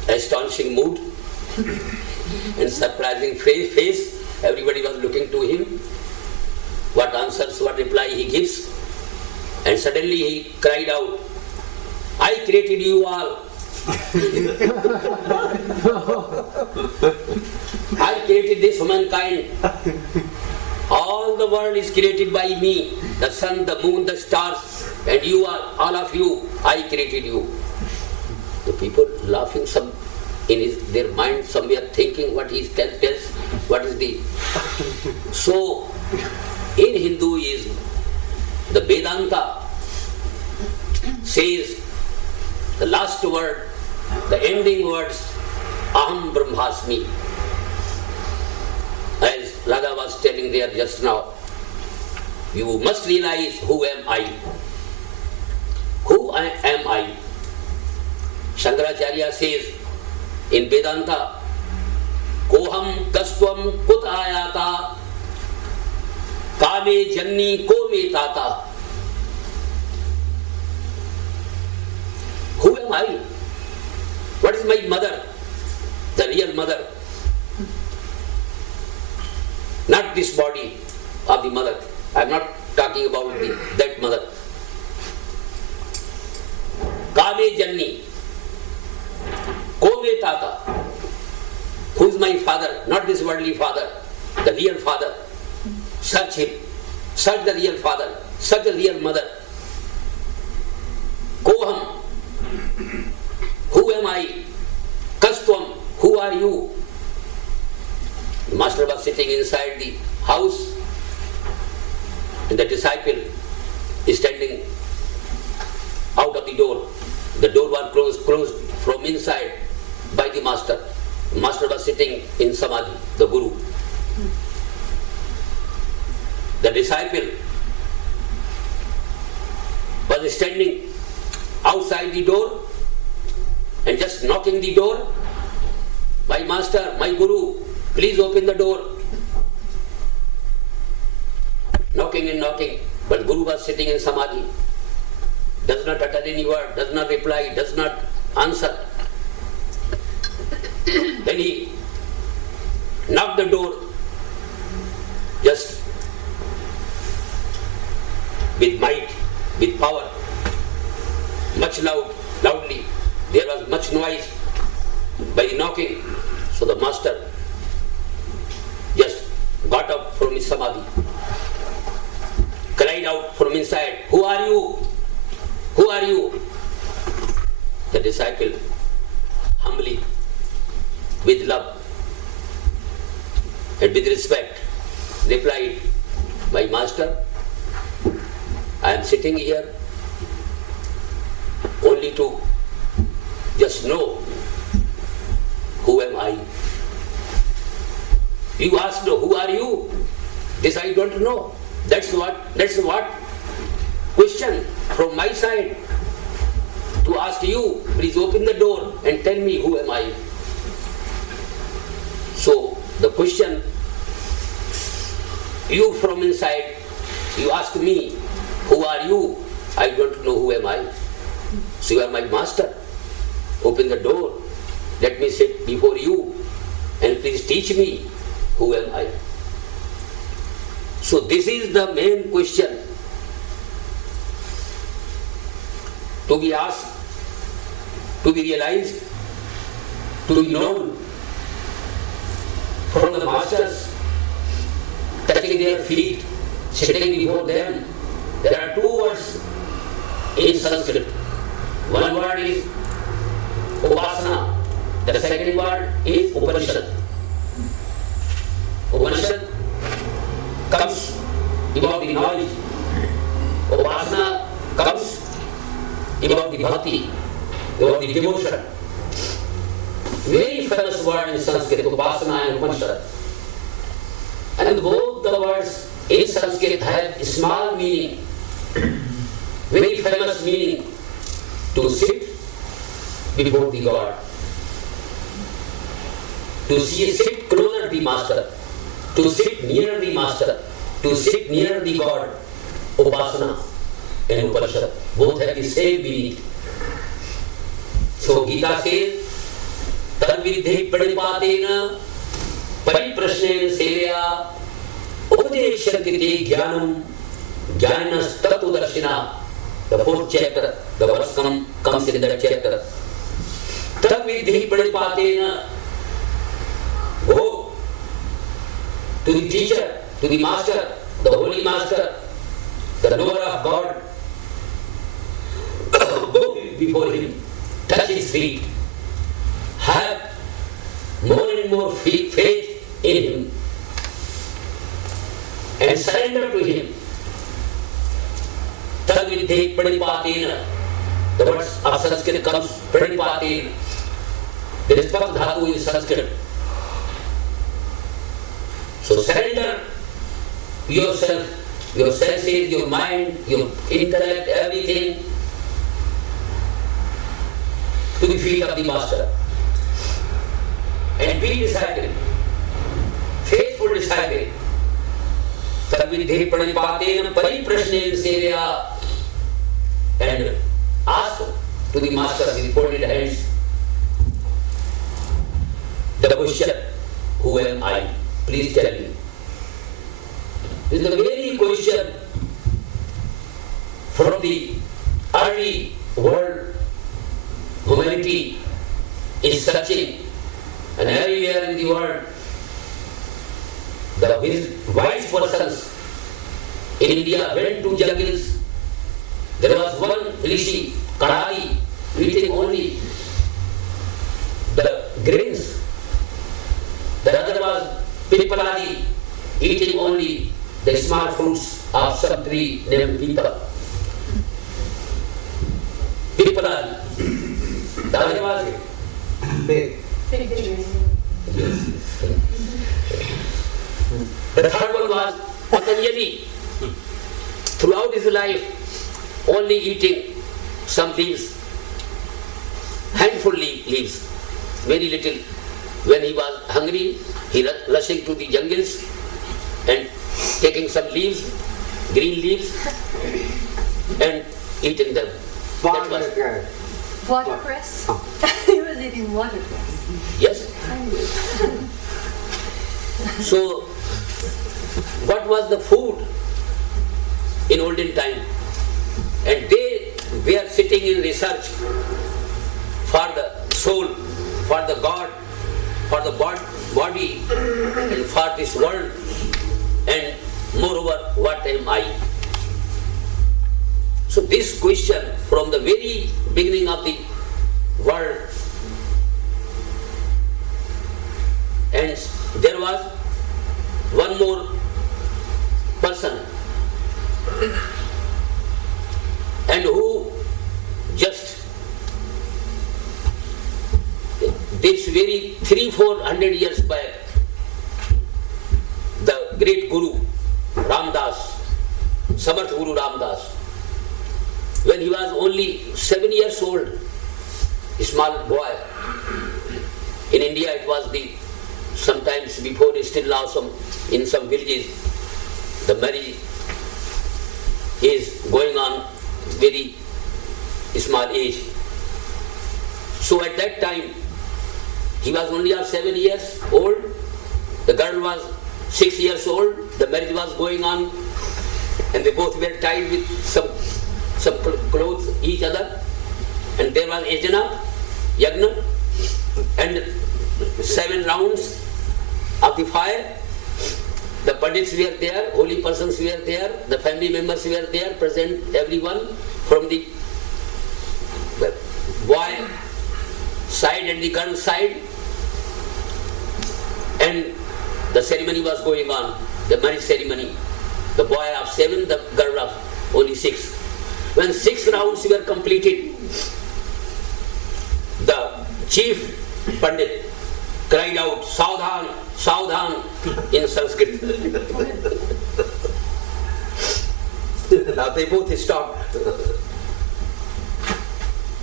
astonishing mood and surprising face, everybody was looking to him. What answers, what reply he gives. And suddenly he cried out, I created you all. I created this humankind. All the world is created by me. The sun, the moon, the stars, and you are, all of you, I created you. The people laughing, some in their mind somewhere thinking what he tells, what is the... So, in Hinduism, the Vedanta says the last word, the ending words, Aham Brahmasmi. As Radha was telling there just now, you must realize who am I. Who am I? Shankaracharya says in Vedanta, Koham kastvam kut ayata kame janni ko me tata. Who am I? What is my mother? The real mother. Not this body of the mother. I am not talking about that mother. Kame janni ko me tata. Who is my father? Not this worldly father, the real father. Search him. Search the real father. Search the real mother. Koham. Who am I? Kastvam. Who are you? The master was sitting inside the house and the disciple is standing out of the door. The door was closed from inside by the master. The master was sitting in Samadhi, the Guru. The disciple was standing outside the door and just knocking the door. My master, my Guru, please open the door. Knocking and knocking, but Guru was sitting in Samadhi. Does not utter any word, does not reply, does not answer. Then he knocked the door just with might, with power, much loudly. There was much noise by the knocking. So the master just got up from his Samadhi, cried out from inside, who are you? Who are you? The disciple humbly, with love and with respect, replied, my master, I am sitting here only to just know who am I. You asked, who are you? This I don't know. That's what question from my side to ask you, please open the door and tell me who am I. So the question, you from inside, you ask me, who are you? I don't know who am I. So you are my master. Open the door. Let me sit before you and please teach me who am I. So this is the main question to be asked, to be realized, to be known from the masters, touching their feet, sitting before them. There are two words in Sanskrit. One word is Upasana. The second word is Upanishad. Upanishad comes about the knowledge. Upasana comes about the bhakti, about the devotion. Very famous word in Sanskrit, Upasana and Upanishad. And both the words in Sanskrit have a small meaning, very famous meaning, to sit before the God. To sit closer the master, to sit near the master, to sit near the God. Upasana and Upanishad both have the same meaning. So Gita says, Tadvidhi pranipatena pariprasnena sevaya upadeshyate jnanam jnananas tatudarshina. The fourth chapter, the verse comes in that chapter. Tadvidhi pranipatena, go to the teacher, to the master, the holy master, the knower of God. Go before him, touch his feet, have more and more faith in him, and surrender to him. Tadvidhi pranipatena. The word of Sanskrit comes pranipatena. There is Pat Dhatu in Sanskrit. So surrender yourself, your senses, your mind, your intellect, everything to the feet of the master. And be disciple, faithful disciple. Tadvidhi pranipatena pariprasnena sevaya. And ask to the master with folded hands the question, who am I? Please tell me. This is the very question from the early world. Humanity is searching, and everywhere in the world, the wise persons in India went to jungles. There was one rishi, Kadari, eating only the grains. The other was Pipaladi, eating only the small fruits of some tree named Pipa. Pipaladi. The other was Big. The third one was Patanjali. Throughout his life, only eating some leaves, handful leaves, very little. When he was hungry, he rushing to the jungles and taking some leaves, green leaves, and eating them. That was, Watercress? He was eating watercress. yes. So, what was the food in olden time? And they were sitting in research for the soul, for the God, for the body, and for this world, and moreover, what am I? So this question from the very beginning of the world, and there was one more person, and who just this very 300-400 years back, the great Guru Ramdas, Samarth Guru Ramdas, when he was only 7 years old, a small boy. In India it was sometimes before, still now in some villages, the marriage is going on very small age. So at that time, he was only 7 years old, the girl was 6 years old, the marriage was going on, and they both were tied with some clothes each other, and there was Yagna, and 7 rounds of the fire. The Pandits were there, holy persons were there, the family members were there, present, everyone from the boy side and the girl side, and the ceremony was going on, the marriage ceremony. The boy of 7, the girl of only 6. When 6 rounds were completed, the chief Pandit cried out, "Saudhan, Saudhan," in Sanskrit. Now they both stopped.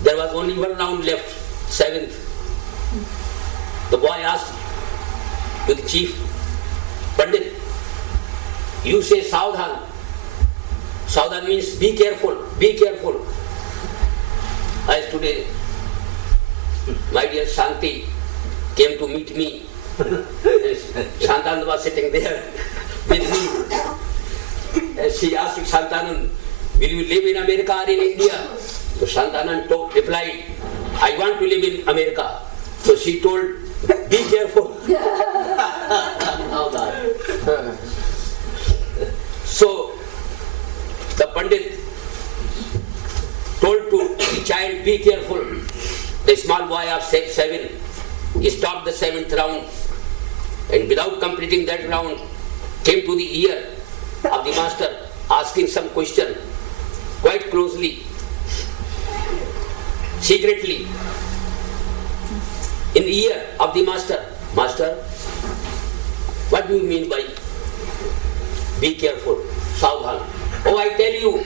There was only 1 round left, 7th. The boy asked, to the chief Pandit, you say Savdhan. Savdhan means be careful, be careful. As today, my dear Shanti came to meet me. Shantananda was sitting there with me. As she asked Shantananda, will you live in America or in India? So Shantananda replied, I want to live in America. So she told, be careful. So the Pandit told to the child, be careful. The small boy of 7, he stopped the 7th round, and without completing that round, came to the ear of the master, asking some question quite closely, secretly, in the ear of the master. Master, what do you mean by be careful, Savdhan? Oh, I tell you,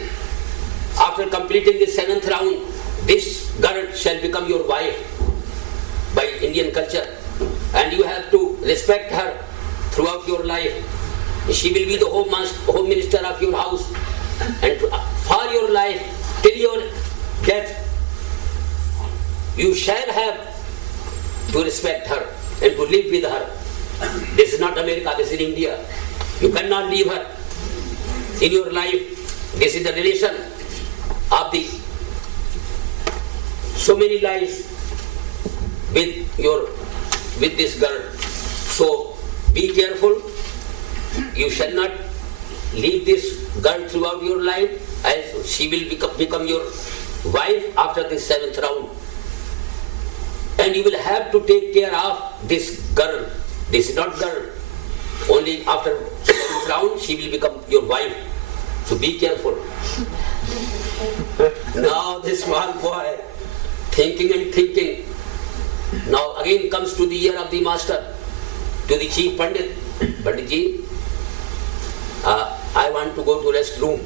after completing the 7th round, this girl shall become your wife by Indian culture, and you have to respect her throughout your life. She will be the home minister of your house, and for your life, till your death, you shall have to respect her and to live with her. This is not America, this is India. You cannot leave her in your life. This is the relation of the so many lives with this girl. So be careful. You shall not leave this girl throughout your life, as she will become your wife after the 7th round. And you will have to take care of this girl. This is not girl. Only after 7th round she will become your wife. So be careful. Now this small boy, thinking and thinking, now again comes to the ear of the master, to the chief Pandit. Panditji, I want to go to rest room.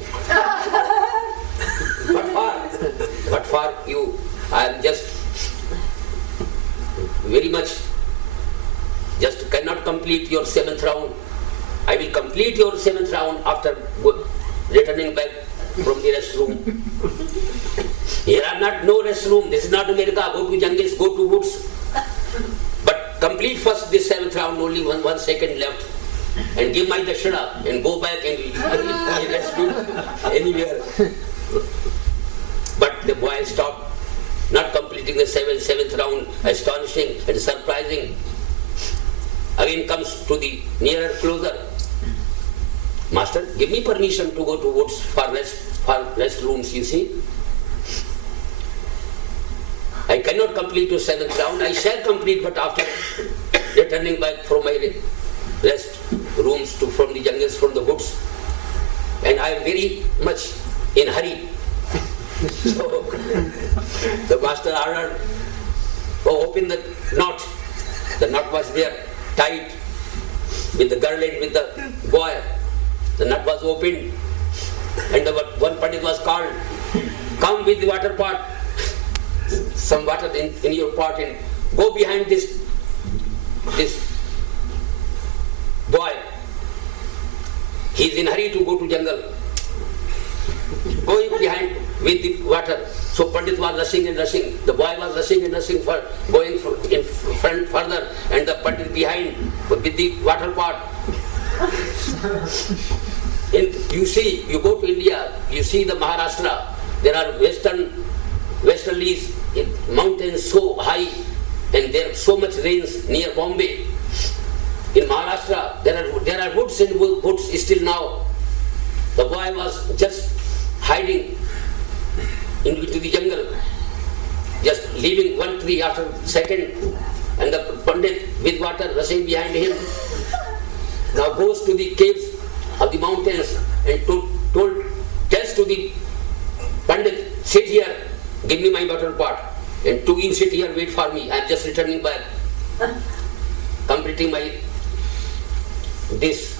What for you? I am just very much, just cannot complete your 7th round. I will complete your 7th round after returning back from the rest room. Here are not no rest room. This is not America. Go to jungles, go to woods. But complete first this 7th round, only one second left. And give my dashana and go back and rest room anywhere. But the boy stopped, not completing the 7th round. Astonishing and surprising. Again comes to the nearer, closer. Master, give me permission to go to woods for rest rooms, you see. I cannot complete the 7th round. I shall complete, but after returning back from my rest rooms from the jungles, from the woods. And I am very much in hurry. So the master ordered, open the knot. The knot was there, tight, with the girl and with the boy. The knot was opened, and the one Pandit was called, come with the water pot, some water in your pot, and go behind this boy. He is in hurry to go to jungle. Go behind with the water. So Pandit was rushing and rushing. The boy was rushing and rushing for going in front further, and the Pandit behind with the water pot. And you go to India, you see the Maharashtra, there are westerlies, mountains so high, and there are so much rains near Bombay. In Maharashtra, there are woods and woods still now. The boy was just hiding into the jungle, just leaving one tree after second, and the Pandit with water rushing behind him. Now goes to the caves of the mountains and tells to the Pandit, sit here, give me my water pot, and you sit here, wait for me, I am just returning back, completing my this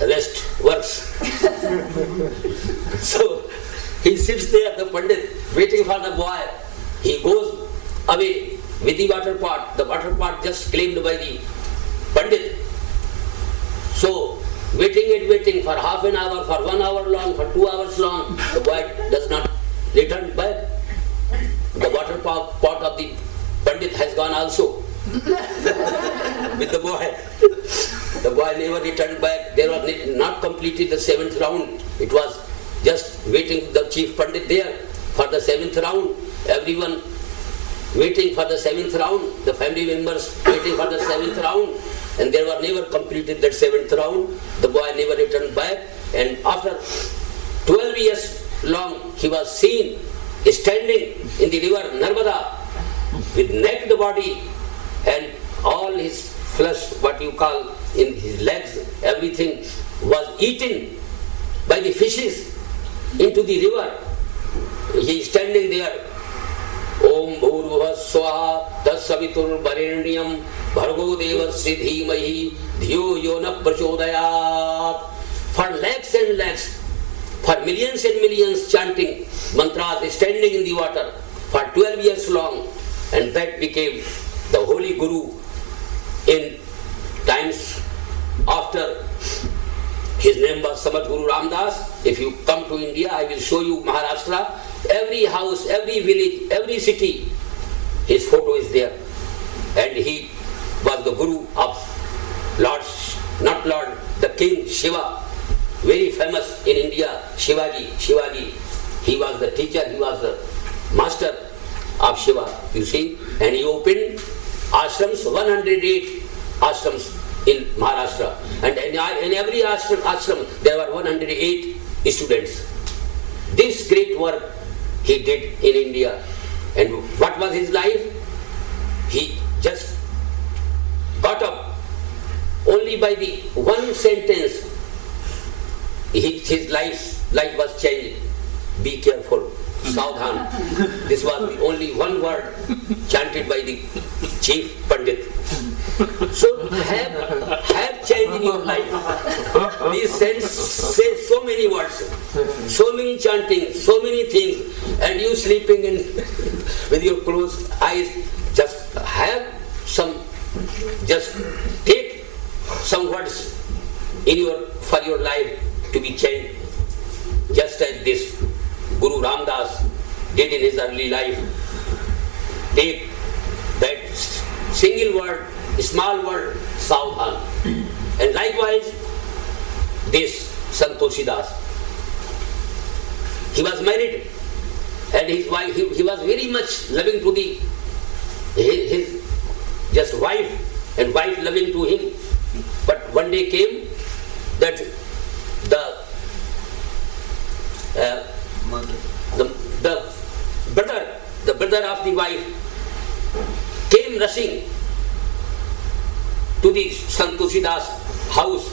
rest works. So he sits there, the Pandit, waiting for the boy. He goes away with the water pot just claimed by the Pandit. So, waiting for half an hour, for 1 hour long, for 2 hours long, the boy does not return back. The water pot of the Pandit has gone also with the boy. The boy never returned back. They were not completed the 7th round. It was just waiting the chief Pandit there for the 7th round. Everyone waiting for the 7th round. The family members waiting for the 7th round. And they were never completed that 7th round. The boy never returned back. And after 12 years long, he was seen standing in the river Narmada with naked body and all his flesh, what you call in his legs, everything was eaten by the fishes into the river. He is standing there. Om Bhurvah Swaha Tasavitur Varenyam Bhargo Devasya Dhimahi Dhyo Yona Prachodayat. For lakhs and lakhs, for millions and millions chanting mantras, standing in the water for 12 years long, and that became the holy Guru in times after. His name was Samat Guru Ramdas. If you come to India, I will show you Maharashtra. Every house, every village, every city, his photo is there. And he was the Guru of the King Shiva, very famous in India, Shivaji. He was the teacher, he was the master of Shiva, you see. And he opened ashrams, 108 ashrams in Maharashtra. And in every ashram, there were 108 students. This great work he did in India. And what was his life? He just got up only by the one sentence. His life was changed. Be careful, Saudhan. This was the only one word chanted by the chief Pandit. So have change in your life. These saints say so many words, so many chanting, so many things, and you sleeping in with your closed eyes. Just have some, just take some words for your life to be changed. Just as this Guru Ramdas did in his early life. Take that single word, small word, Saudhan. And likewise, this Sant Das. He was married, and his wife, he was very much loving to his just wife, and wife loving to him. But one day came that the brother of the wife came rushing to the Sant Das house,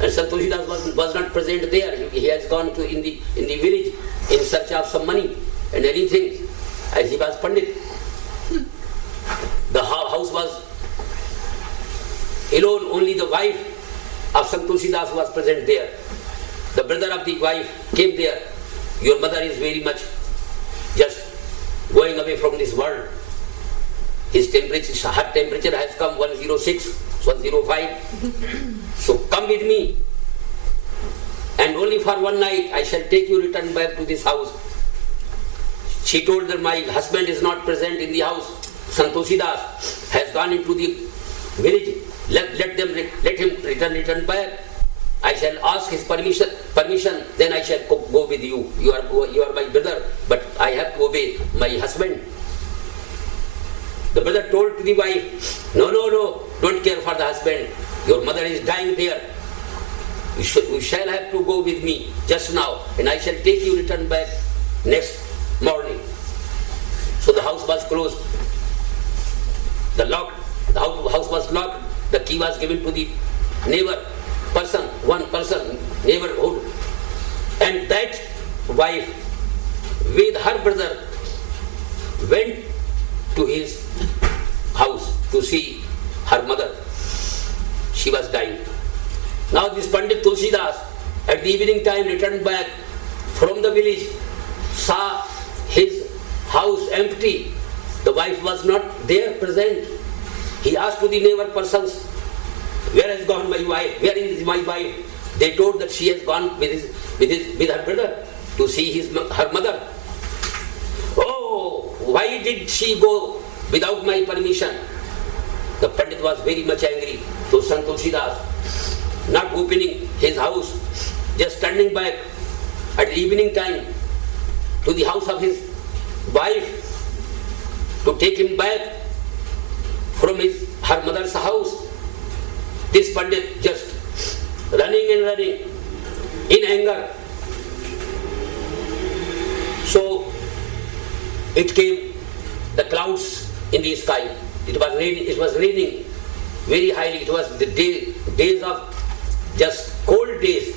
and Sant Das was not present there. He has gone to in the village in search of some money and anything, as he was Pandit. The house was alone, only the wife of Sant Das was present there. The brother of the wife came there. Your mother is very much just going away from this world. Her temperature has come 106, 105. So come with me. And only for one night I shall take you return back to this house. She told that my husband is not present in the house. Sant Das has gone into the village. Let him return back. I shall ask his permission, then I shall go with you. You are my brother, but I have to obey my husband. The brother told to the wife, no, don't care for the husband. Your mother is dying there. You shall have to go with me just now, and I shall take you return back next morning. So the house was closed. The house was locked. The key was given to the one person, neighborhood. And that wife with her brother went to his house to see her mother. She was dying. Now this Pandit Das at the evening time returned back from the village, saw his house empty. The wife was not there present. He asked to the neighbor persons, Where has gone my wife? Where is my wife? They told that she has gone with her brother to see her mother. Oh, why did she go without my permission? The Pandit was very much angry to Sant Tulsidas, not opening his house, just turning back at the evening time to the house of his wife to take him back from her mother's house. This Pandit just running and running in anger. So it came the clouds in the sky. It was raining very highly. It was the days of just cold days.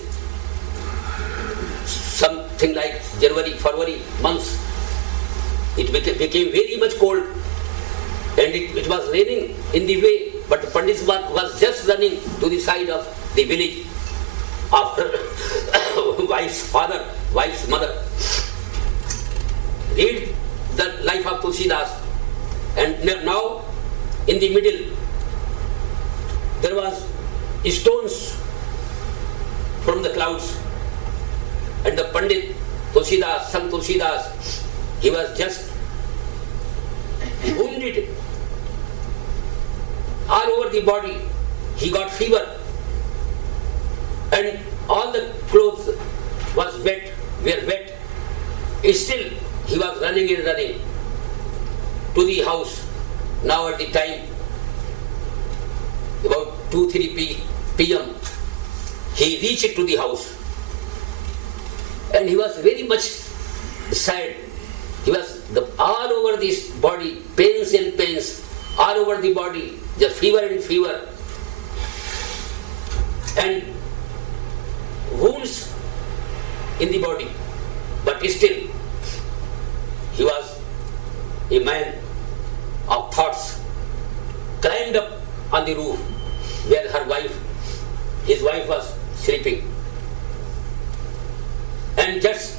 Something like January, February months. It became very much cold. And it was raining in the way. But the Pandit was just running to the side of the village of her wife's mother. Read the life of Tulsidas. And now, in the middle, there was stones from the clouds. And the Pandit Tulsidas, Sant Tulsidas, he was just wounded all over the body. He got fever. And all the clothes were wet. Still, he was running and running to the house. Now at the time, about 2-3 p.m., he reached to the house. And he was very much sad. He was all over this body, pains and pains, all over the body, just fever and fever. And wounds in the body. But still, he was a man of thoughts, climbed up on the roof where his wife was sleeping. And just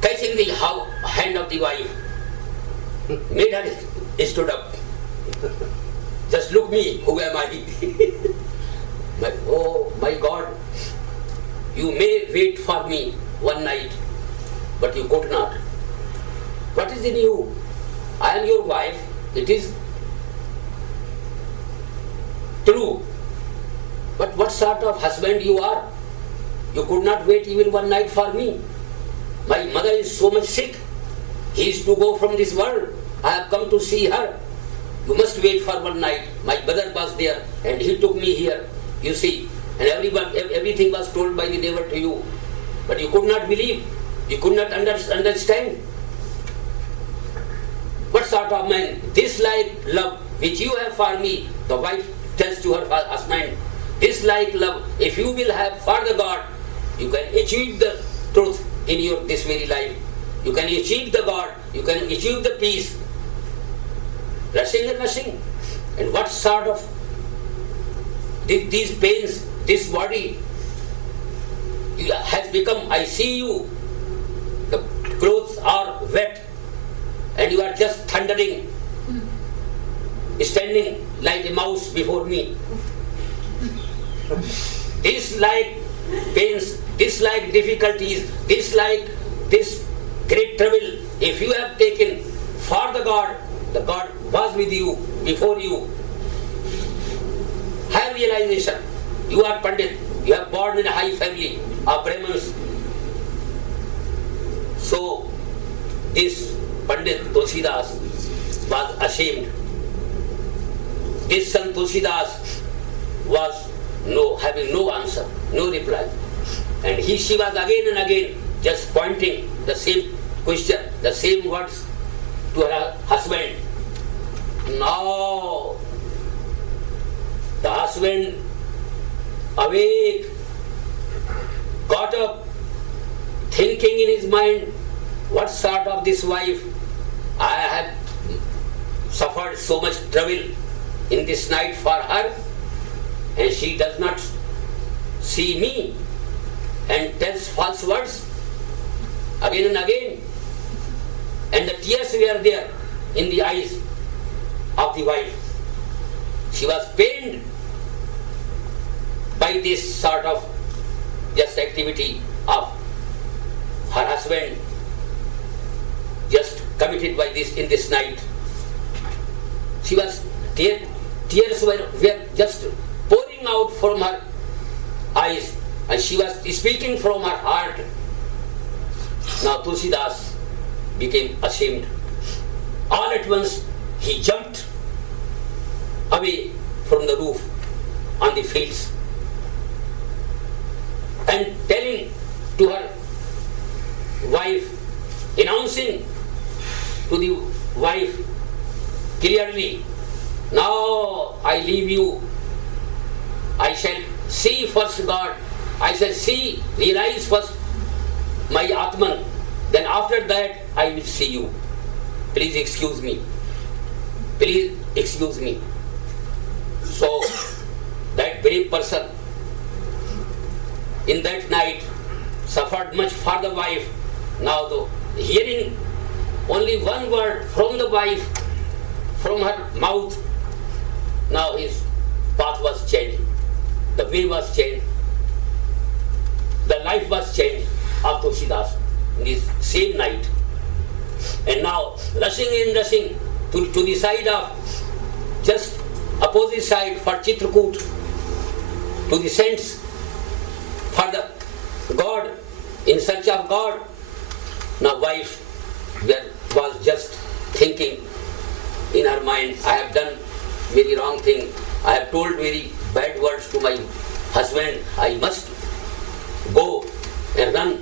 catching the hand of the wife, made her stood up. Just look me, who am I? Oh my God, you may wait for me one night, but you could not. What is in you? I am your wife. It is true. But what sort of husband you are? You could not wait even one night for me. My mother is so much sick. He is to go from this world. I have come to see her. You must wait for one night. My brother was there and he took me here. You see, and everything was told by the devil to you. But you could not believe. You could not understand. What sort of man? This like love which you have for me, the wife tells to her husband, this like love, if you will have for the God, you can achieve the truth in this very life. You can achieve the God, you can achieve the peace. Rushing and rushing. And what sort of these pains, this body has become, I see you, the clothes are wet and you are just thundering, standing like a mouse before me. This like pains, this like difficulties, this great trouble, if you have taken for the God was with you, before you. Have realization. You are Pandit. You are born in a high family of Brahmins. So, this Pandit Tulsidas was ashamed. This Sant Tulsidas was having no answer, no reply. And she was again and again just pointing the same question, the same words to her husband. Now, the husband awake, got up, thinking in his mind, what sort of this wife? I have suffered so much trouble in this night for her, and she does not see me and tells false words again and again. And the tears were there in the eyes of the wife. She was pained by this sort of just activity of her husband just committed by this in this night. She was tears were just pouring out from her eyes, and she was speaking from her heart. Now Tulsidas became ashamed. All at once he jumped away from the roof on the fields and telling to her wife, announcing to the wife clearly, now I leave you. I shall see first God. I shall see, realize first my Atman. Then after that I will see you. Please excuse me. Please excuse me. So that brave person in that night suffered much for the wife. Now though, hearing only one word from the wife, from her mouth, now his path was changed. The way was changed. The life was changed of Tulsidas in this same night. And now rushing to the side of just opposite side for Chitrakoot, to the saints, for the God, in search of God. Now wife was just thinking in her mind, I have done very wrong thing. I have told very bad words to my husband. I must go and run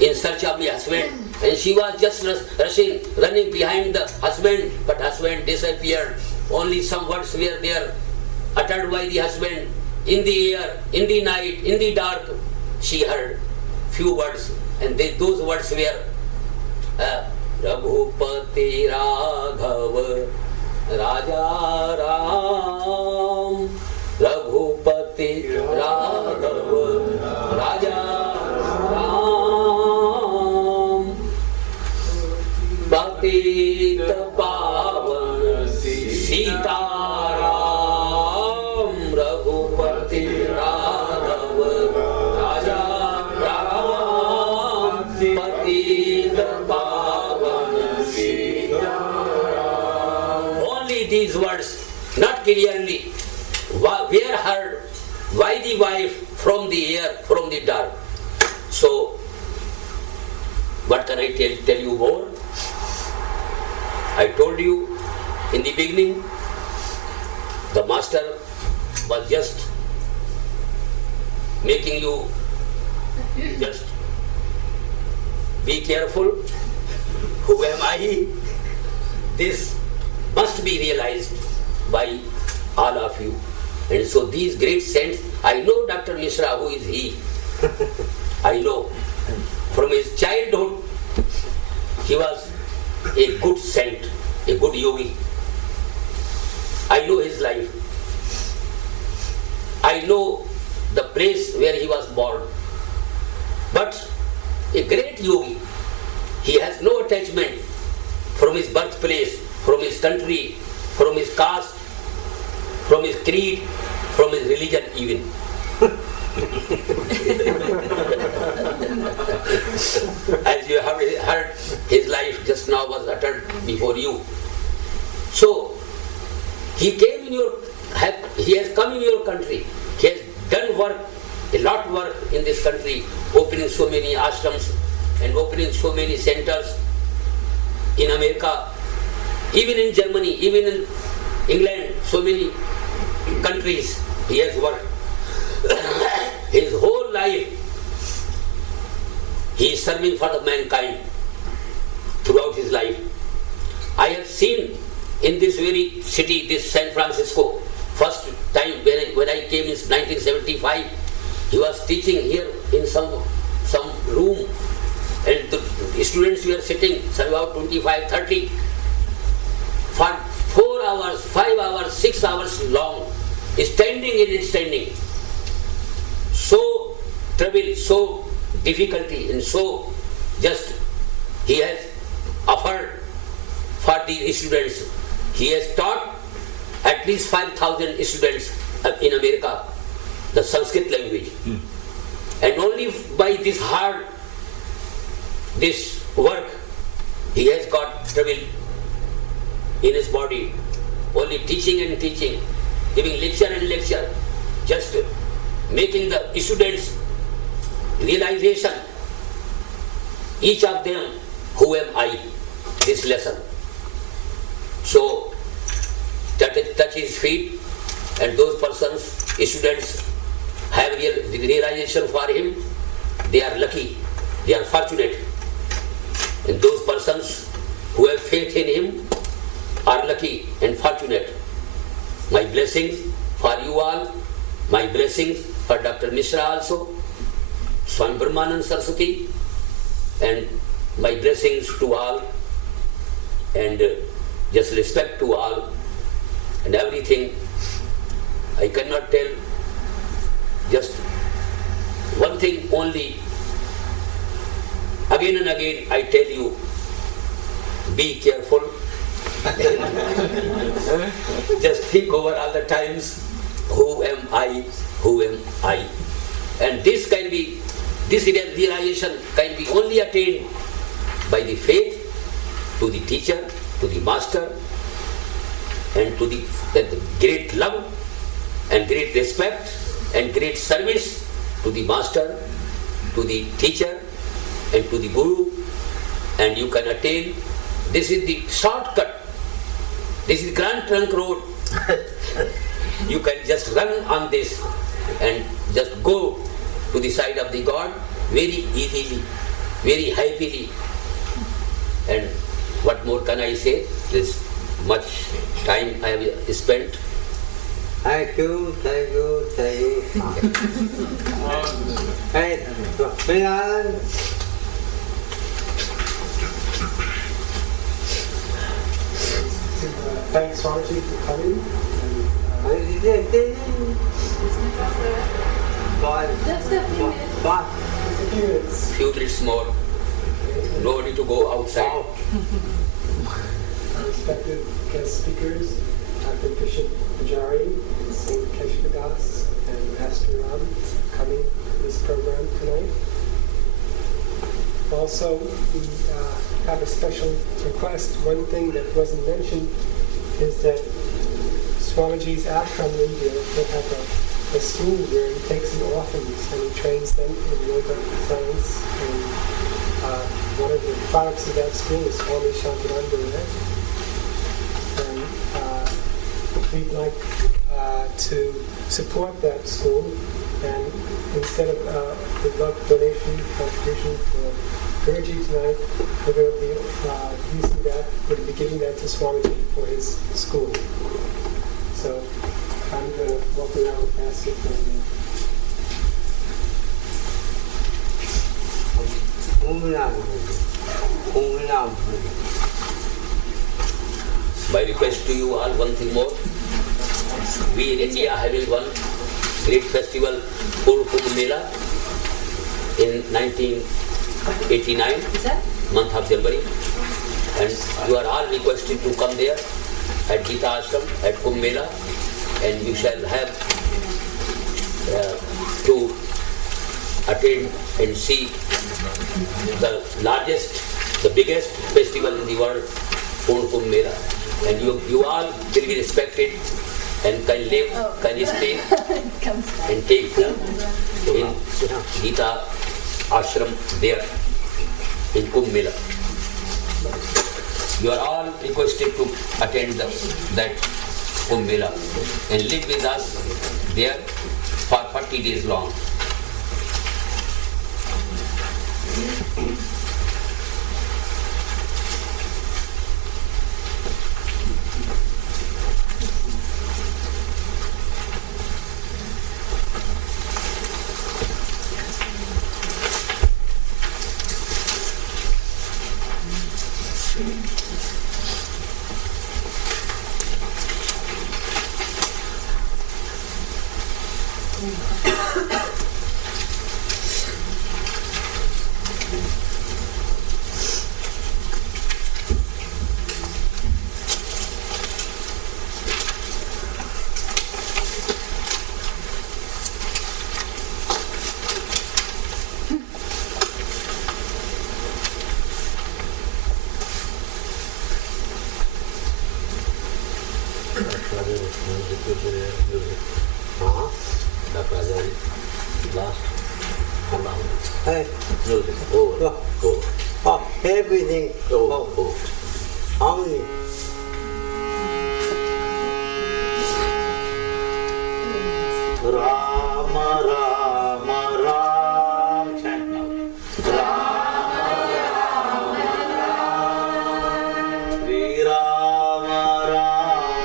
in search of my husband. And she was just running behind the husband, but husband disappeared. Only some words were there, uttered by the husband in the air, in the night, in the dark. She heard few words, and those words were Raghupati Raghav Raja Ram, Raghupati Raghav Raja Ram, Patita Pavan Sita Ram, Raghupati Raghav Raja Ram, Patita Pavan Sita Ram. Only these words, not clearly, were heard by the wife from the air, from the dark. So, what can I tell you more? I told you in the beginning, the master was just making you just be careful. Who am I? This must be realized by all of you. And so these great saints, I know Dr. Mishra, who is he? I know. From his childhood, he was a good saint, a good yogi. I know his life. I know the place where he was born. But a great yogi, he has no attachment from his birthplace, from his country, from his caste, from his creed, from his religion even. As you have heard, his life just now was uttered before you. So, he has come in your country. He has done work, a lot of work in this country, opening so many ashrams and opening so many centers in America, even in Germany, even in England, so many countries he has worked. His whole life he is serving for the mankind throughout his life. I have seen in this very city, this San Francisco, first time when I came in 1975, he was teaching here in some room, and the students were sitting, about 25, 30, for 4 hours, 5 hours, 6 hours long, standing and standing. So trouble, so difficulty, and so just he has offered for the students. He has taught at least 5,000 students in America, the Sanskrit language. And only by this hard, this work, he has got trouble in his body. Only teaching and teaching, giving lecture and lecture, just making the students realization, each of them, who am I, this lesson. So, touch his feet, and those persons, students, have realization for him. They are lucky, they are fortunate. And those persons who have faith in him are lucky and fortunate. My blessings for you all, my blessings for Dr. Mishra also, Swami Brahmananda Sarasvati, and my blessings to all, and just respect to all, and everything. I cannot tell, just one thing only. Again and again I tell you, be careful. Just think over all the times, who am I, who am I? And this realization can be only attained by the faith to the teacher, to the master, and to the great love and great respect and great service to the master, to the teacher, and to the guru, and you can attain. This is the shortcut. This is Grand Trunk Road. You can just run on this and just go to the side of the God very easily, very happily. And what more can I say? This much time I have spent. Thank you. Hey, Brahmananda. Thanks, Swamiji, for coming. Just a few minutes. Few minutes more. Nobody to go outside. Our respected guest speakers, Dr. Bishop Ajari, Saint Keshavadas, and Master Rama, coming to this program tonight. Also, we have a special request. One thing that wasn't mentioned is that Swamiji's ashram in India will have a school where he takes in orphans and he trains them in yoga science. And one of the products of that school is Swami Shantananda. And we'd like to support that school. And instead of the love donation contribution for Guruji tonight, we're going to be using that, we're going to be giving that to Swamiji for his school. So I'm going to walk around with a basket for him. My request to you all, one thing more. We in India having one great festival, Kumbh Mela, in 1989, month of January, and you are all requested to come there at Gita Ashram, at Kumbh Mela, and you shall have to attend and see the largest, the biggest festival in the world, Kumbh Mela, and you all will be respected and can live, can stay and take food in Gita Ashram there in Kumbh Mela. You are all requested to attend that Kumbh Mela and live with us there for 40 days long. Dr. Ajari, last 1 hour. Hey. Music, over. Oh, everything. Over. How many? Rama, Rama, Ram. Chant now. Rama, Rama, Ram. Shri Rama,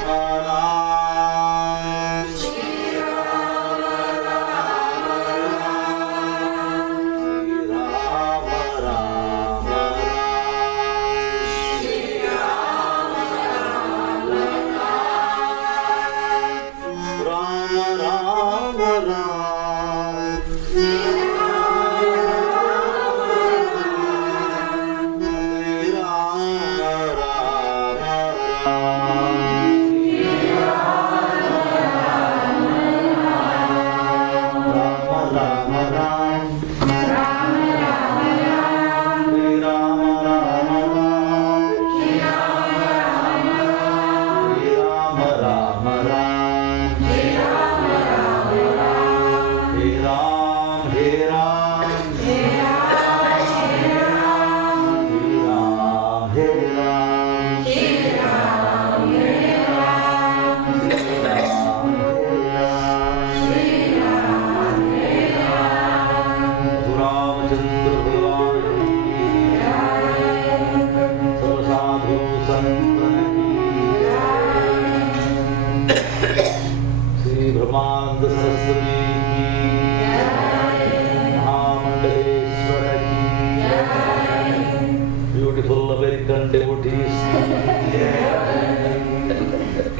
Rama, Ram. Shri Rama, Rama, Ram. Shri Rama, Rama, Ram. Shri Rama, Rama, Ram. Rama, Rama, Ram. Shri Brahmananda Sarasvati ki Mahamandaleshwara ki beautiful American devotees ki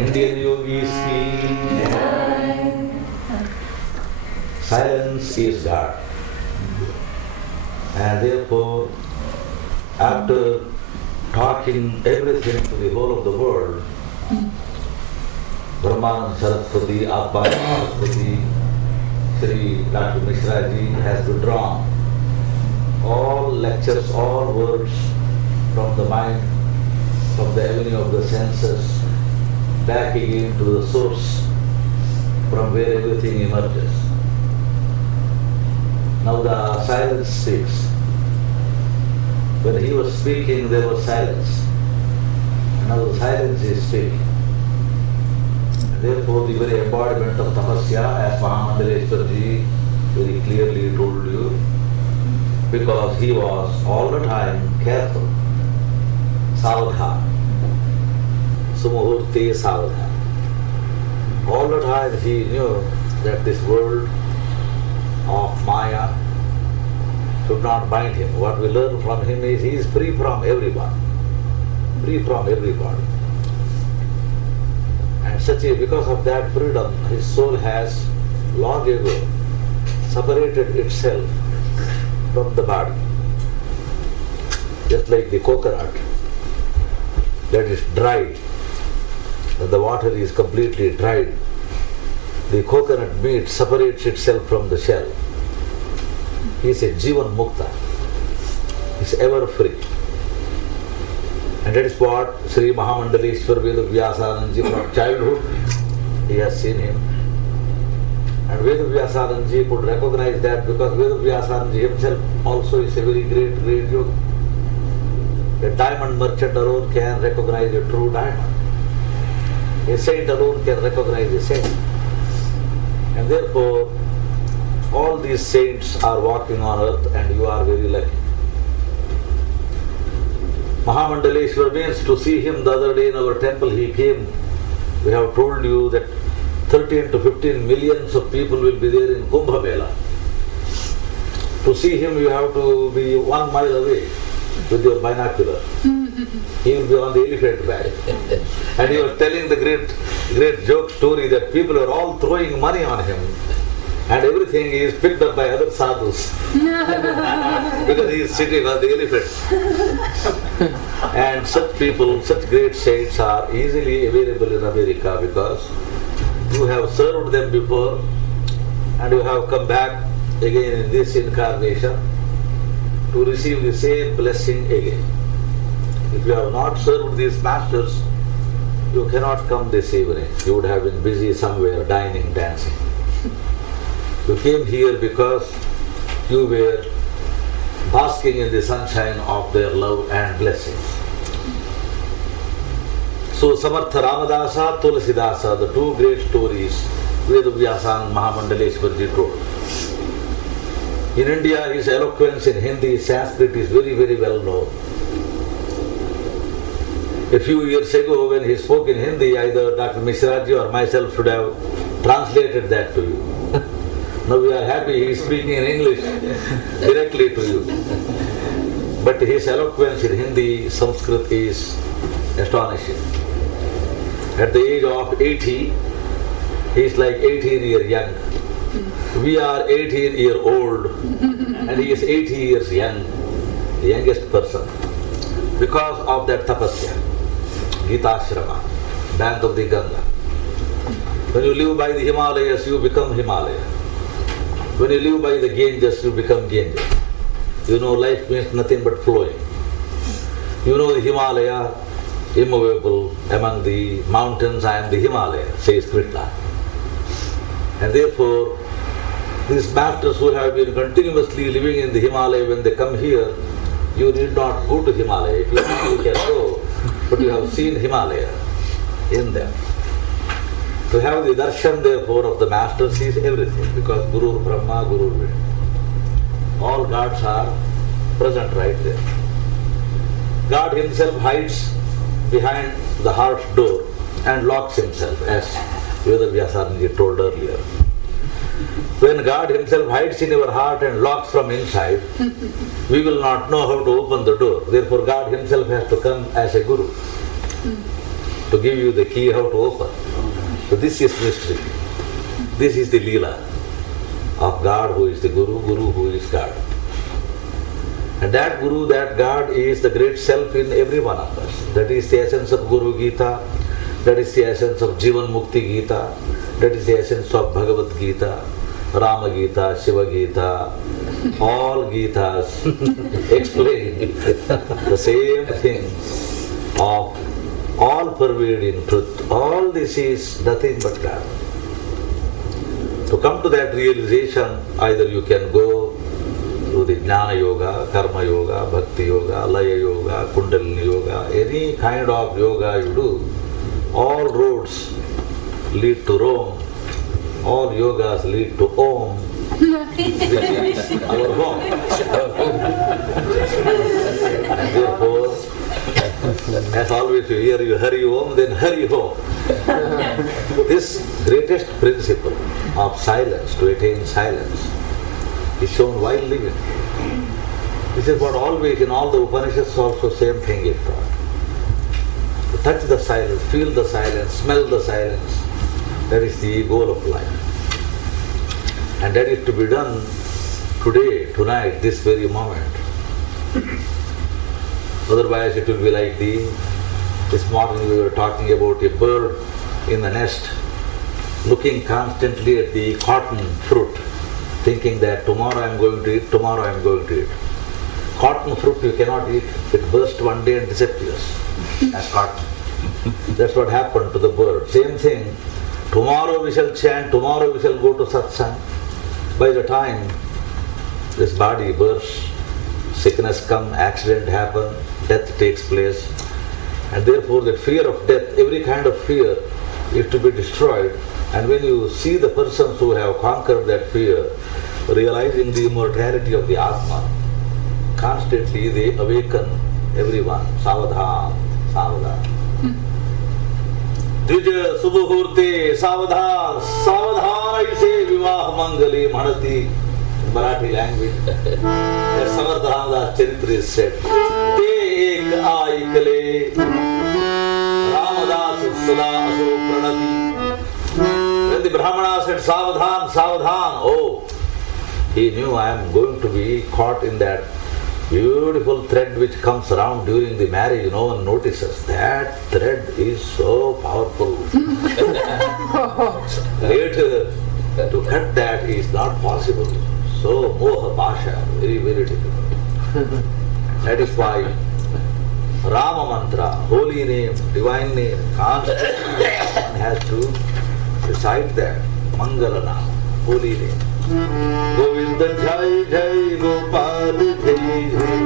Indian yogis ki silence is God. And therefore, after talking everything to the whole of the world, Brahmananda Sarasvati, Atma Sarasvati, Shri Dr. Mishra ji has withdrawn all lectures, all words from the mind, from the avenue of the senses, back again to the source from where everything emerges. Now the silence speaks. When he was speaking, there was silence. Now the silence is speaking. Therefore, the very embodiment of tapasya, as Mahamandaleshwar ji very clearly told you, because he was all the time careful, savadhan, sumuhurti savadhan. All the time he knew that this world of Maya should not bind him. What we learn from him is he is free from everyone, free from everybody. And because of that freedom, his soul has long ago separated itself from the body. Just like the coconut that is dried, when the water is completely dried, the coconut meat separates itself from the shell. He is a Jivan Mukta. He is ever free. And that is what Sri Mahamandaleshwar Vedavyasananda ji from childhood, he has seen him. And Vedavyasananda ji could recognize that because Vedavyasananda ji himself also is a very great yogi. A diamond merchant alone can recognize a true diamond. A saint alone can recognize a saint. And therefore, all these saints are walking on earth and you are very lucky. Mahamandaleshwar means to see him the other day in our temple. He came, we have told you that 13 to 15 millions of people will be there in Kumbh Mela. To see him you have to be 1 mile away with your binocular. He will be on the elephant back. And he was telling the great joke story that people are all throwing money on him. And everything is picked up by other sadhus. Because he is sitting on the elephant. And such people, such great saints are easily available in America because you have served them before and you have come back again in this incarnation to receive the same blessing again. If you have not served these masters, you cannot come this evening. You would have been busy somewhere, dining, dancing. You came here because you were basking in the sunshine of their love and blessings. So Samartha Ramadasa, Tulasidasa, the two great stories Vedavyasananda Mahamandaleshwarji told. In India, his eloquence in Hindi, Sanskrit is very, very well known. A few years ago, when he spoke in Hindi, either Dr. Mishraji or myself should have translated that to you. Now we are happy he is speaking in English directly to you. But his eloquence in Hindi, Sanskrit is astonishing. At the age of 80, he is like 18 years young. We are 18 years old and he is 80 years young, the youngest person. Because of that tapasya, Gita Ashrama, bank of the Ganga. When you live by the Himalayas, you become Himalaya. When you live by the Ganges, you become Ganges. You know life means nothing but flowing. You know the Himalaya, immovable among the mountains, I am the Himalaya, says Krishna. And therefore, these masters who have been continuously living in the Himalaya, when they come here, you need not go to Himalaya. If you want, you can go, but you have seen Himalaya in them. To have the darshan, therefore, of the masters is everything, because Guru Brahma, Guru Vishnu. All gods are present right there. God himself hides behind the heart's door and locks himself, as Vedavyasananda told earlier. When God himself hides in your heart and locks from inside, we will not know how to open the door. Therefore God himself has to come as a guru to give you the key how to open. So this is mystery. This is the Leela of God who is the Guru, Guru who is God. And that Guru, that God is the great self in every one of us. That is the essence of Guru Gita, that is the essence of Jivan Mukti Gita, that is the essence of Bhagavad Gita, Rama Gita, Shiva Gita, all Gitas explain the same thing of all pervading truth. All this is nothing but God. To come to that realization, either you can go through the Jnana Yoga, Karma Yoga, Bhakti Yoga, Laya Yoga, Kundalini Yoga, any kind of yoga you do, all roads lead to Rome, all yogas lead to Om, which is our home. And therefore, as always you hear, you hurry home, then hurry home. This greatest principle of silence, to attain silence, is shown while living. This is what always in all the Upanishads also same thing is taught. To touch the silence, feel the silence, smell the silence, that is the goal of life. And that is to be done today, tonight, this very moment. Otherwise it will be like this morning we were talking about a bird in the nest, looking constantly at the cotton fruit, thinking that tomorrow I am going to eat, tomorrow I am going to eat. Cotton fruit you cannot eat, it bursts one day and disappears as cotton. That's what happened to the bird. Same thing, tomorrow we shall chant, tomorrow we shall go to satsang. By the time this body bursts, sickness comes, accident happens, death takes place, and therefore the fear of death, every kind of fear is to be destroyed. And when you see the persons who have conquered that fear, realizing the immortality of the Atma, constantly they awaken everyone. Savadhan, savadhan. Dvija subhurte savadhan, savadhan aise vivah mangale manati. In Marathi language, that Samartha Ramada's Charitra is said. Te ek aikale, Ramadas sada aso pranati. When the Brahmana said Savadhan, Savadhan, oh, he knew I am going to be caught in that beautiful thread which comes around during the marriage, no one notices. That thread is so powerful. Later, to cut that is not possible. So, moha pasha, very, very difficult. That is why Rama mantra, holy name, divine name, constantly one has to recite that. Mangala Nama, holy name. Govinda Jai Jai Gopal Jai Jai.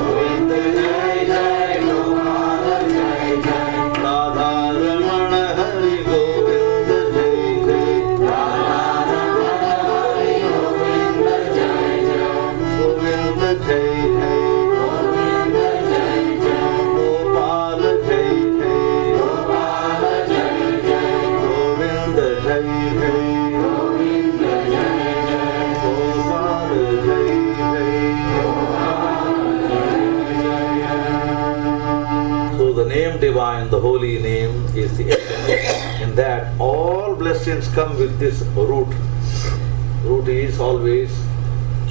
Govinda Jai Jai Gopal Jai Jai. Radha Ramana Hari Govinda Jai Jai. Radha Ramana Hari Govinda Jai Jai. Govinda Jai Jai. Govinda Jai Jai. Gopal Jai Jai. Gopal Jai Jai. Govinda Jai Jai. Divine, the holy name is the essence. In that all blessings come with this root. Root is always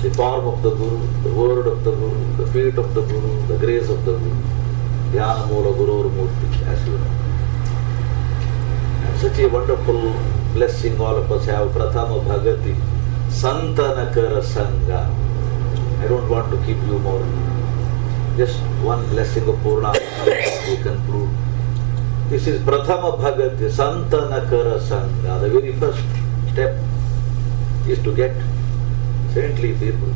the form of the Guru, the word of the Guru, the feet of the Guru, the grace of the Guru. Dhyana Mula Guru Murti, as you know. And such a wonderful blessing all of us have. Prathama Bhagati, Santanakara Sangha. I don't want to keep you more. Just one blessing of Purna we conclude. This is Prathama Bhagati, Santanakara Sangha. The very first step is to get saintly people.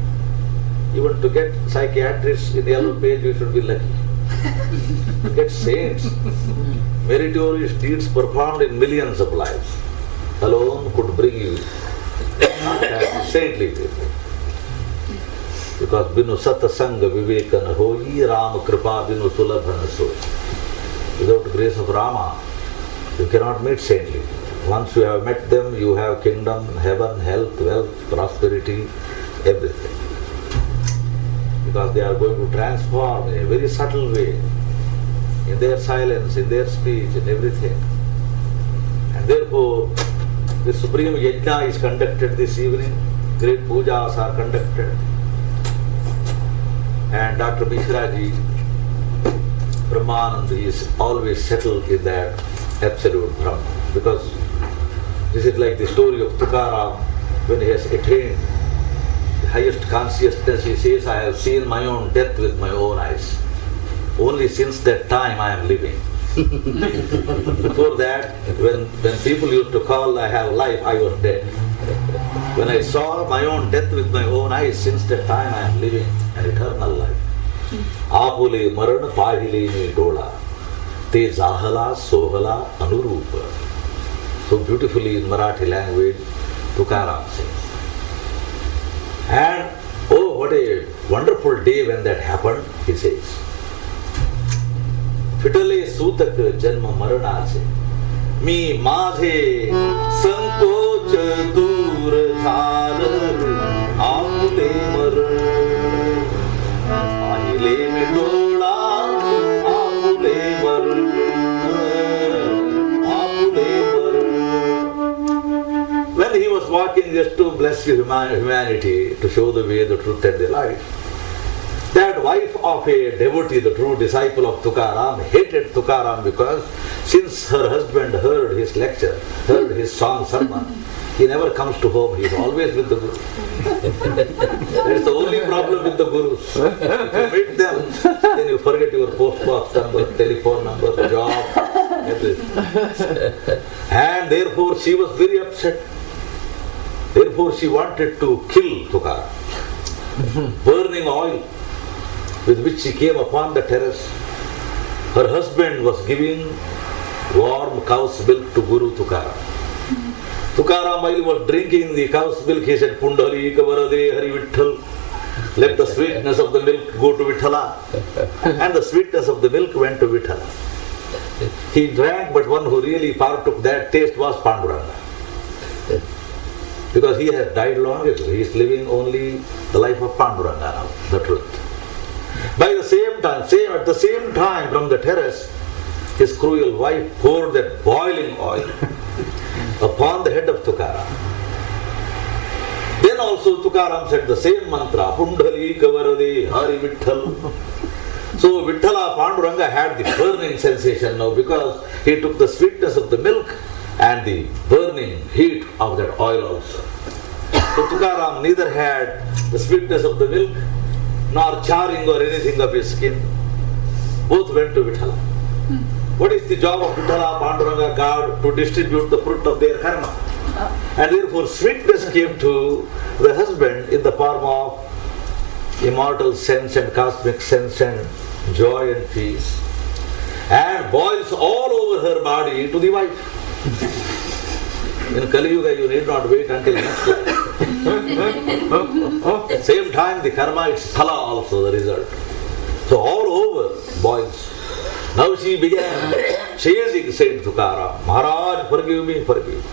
Even to get psychiatrists in the yellow page, you should be lucky. To get saints, meritorious deeds performed in millions of lives alone could bring you saintly people. Because Binu Sata Sangha Vivekana Hoyi Rama Kripa Binu Sulabhana Soy. Without the grace of Rama, you cannot meet saintly. Once you have met them, you have kingdom, heaven, health, wealth, prosperity, everything. Because they are going to transform in a very subtle way, in their silence, in their speech, in everything. And therefore, the Supreme Yajna is conducted this evening, great pujas are conducted. And Dr. Mishraji, Brahmananda is always settled in that absolute Brahman. Because this is like the story of Tukaram when he has attained the highest consciousness. He says, I have seen my own death with my own eyes. Only since that time I am living. Before that, when people used to call I have life, I was dead. When I saw my own death with my own eyes, since that time I am living an eternal life. Apule marana pahile me dola, te zahala sohala anurupa. So beautifully in Marathi language, Tukaram says. And oh, what a wonderful day when that happened, he says. Fitale sutak janma maranache, mi madhe sankoch dur tharar, apule marana. When he was walking just to bless humanity, to show the way, the truth and the life, that wife of a devotee, the true disciple of Tukaram, hated Tukaram because since her husband heard his lecture, heard his song sermon, he never comes to home, he is always with the Guru. That is the only problem with the Gurus. If you meet them, then you forget your post box number, telephone number, job, everything. And therefore she was very upset. Therefore she wanted to kill Tukaram. Burning oil with which she came upon the terrace. Her husband was giving warm cow's milk to Guru Tukaram. Tukaram, while he was drinking the cow's milk, he said, Pundali Kavarade Hari Vitthal. Let the sweetness of the milk go to Vithala. And the sweetness of the milk went to Vithala. He drank, but one who really partook that taste was Panduranga. Because he has died long ago. He is living only the life of Panduranga now, the truth. By the same time, at the same time, from the terrace, his cruel wife poured that boiling oil upon the head of Tukaram. Then also Tukaram said the same mantra, Pundali Kavarade Hari Vitthal. So Vithala Panduranga had the burning sensation now because he took the sweetness of the milk and the burning heat of that oil also. So Tukaram neither had the sweetness of the milk nor charring or anything of his skin. Both went to Vithala. What is the job of Vithala, Panduranga, God? To distribute the fruit of their karma. And therefore sweetness came to the husband in the form of immortal sense and cosmic sense and joy and peace, and boils all over her body to the wife. In Kali Yuga you need not wait until next life. At same time the karma is phala also, the result. So all over boils. Now she began chasing Saint Tukaram. Maharaj, forgive me, forgive.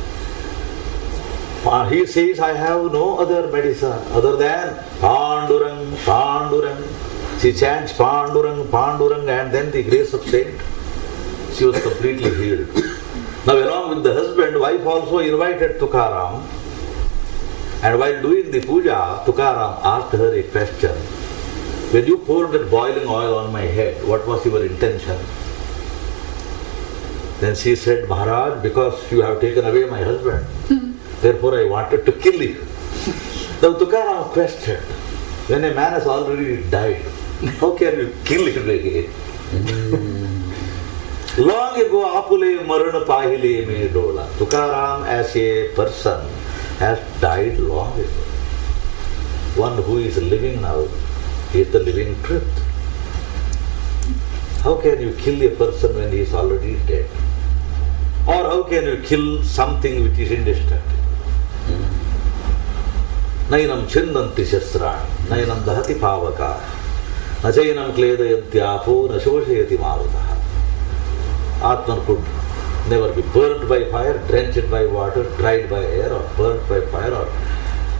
He says, I have no other medicine other than Pandurang, Pandurang. She chants Pandurang, Pandurang, and then the grace of Saint. She was completely healed. Now along with the husband, wife also invited Tukaram. And while doing the puja, Tukaram asked her a question. When you poured that boiling oil on my head, what was your intention? Then she said, Maharaj, because you have taken away my husband, therefore I wanted to kill you. Now Tukaram questioned, when a man has already died, how can you kill him again? Long ago, Apule Marana Pahile me dola. Tukaram as a person has died long ago. One who is living now is the living truth. How can you kill a person when he is already dead? Or how can you kill something which is indestructible? Nainam chindanti shastrani, nainam dahati pavaka, nachainam kledayantyapho, nashoshayati marutaha. Atman could never be burnt by fire, drenched by water, dried by air, or burnt by fire, or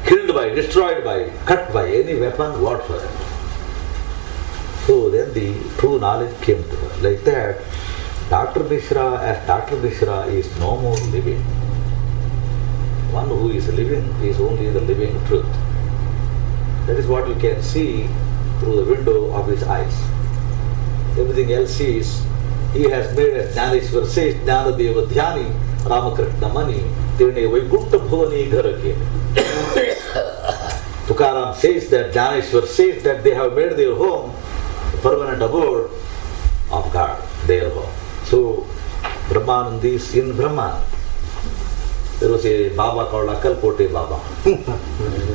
killed by, destroyed by, cut by any weapon whatsoever. So then the true knowledge came to her. Like that, Dr. Mishra, as Dr. Mishra is no more living. One who is living is only the living truth. That is what you can see through the window of his eyes. Everything else is, he has made a Jnaneshwar says, Jnana Deva Dhyani, Ramakrishna Mani, Tene Vaikuntha Bhuvani Gharake. Tukaram says that, Jnaneshwar says that they have made their home permanent abode of God, their home. So, Brahmananda is in Brahman. There was a Baba called Akkalkote Baba.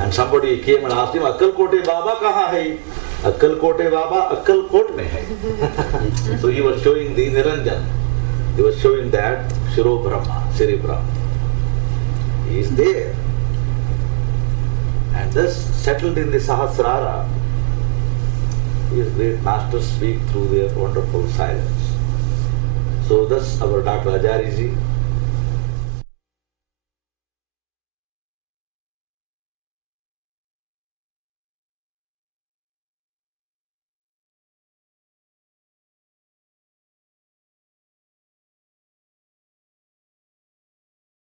And somebody came and asked him, Akkalkote Baba kaha hai? Akkalkote Baba, Akkalkot mein hai. So he was showing the Niranjan. He was showing that Shiro Brahma, Shri Brahma. He is there. And thus settled in the Sahasrara, his great masters speak through their wonderful silence. So thus our Dr. Ajari ji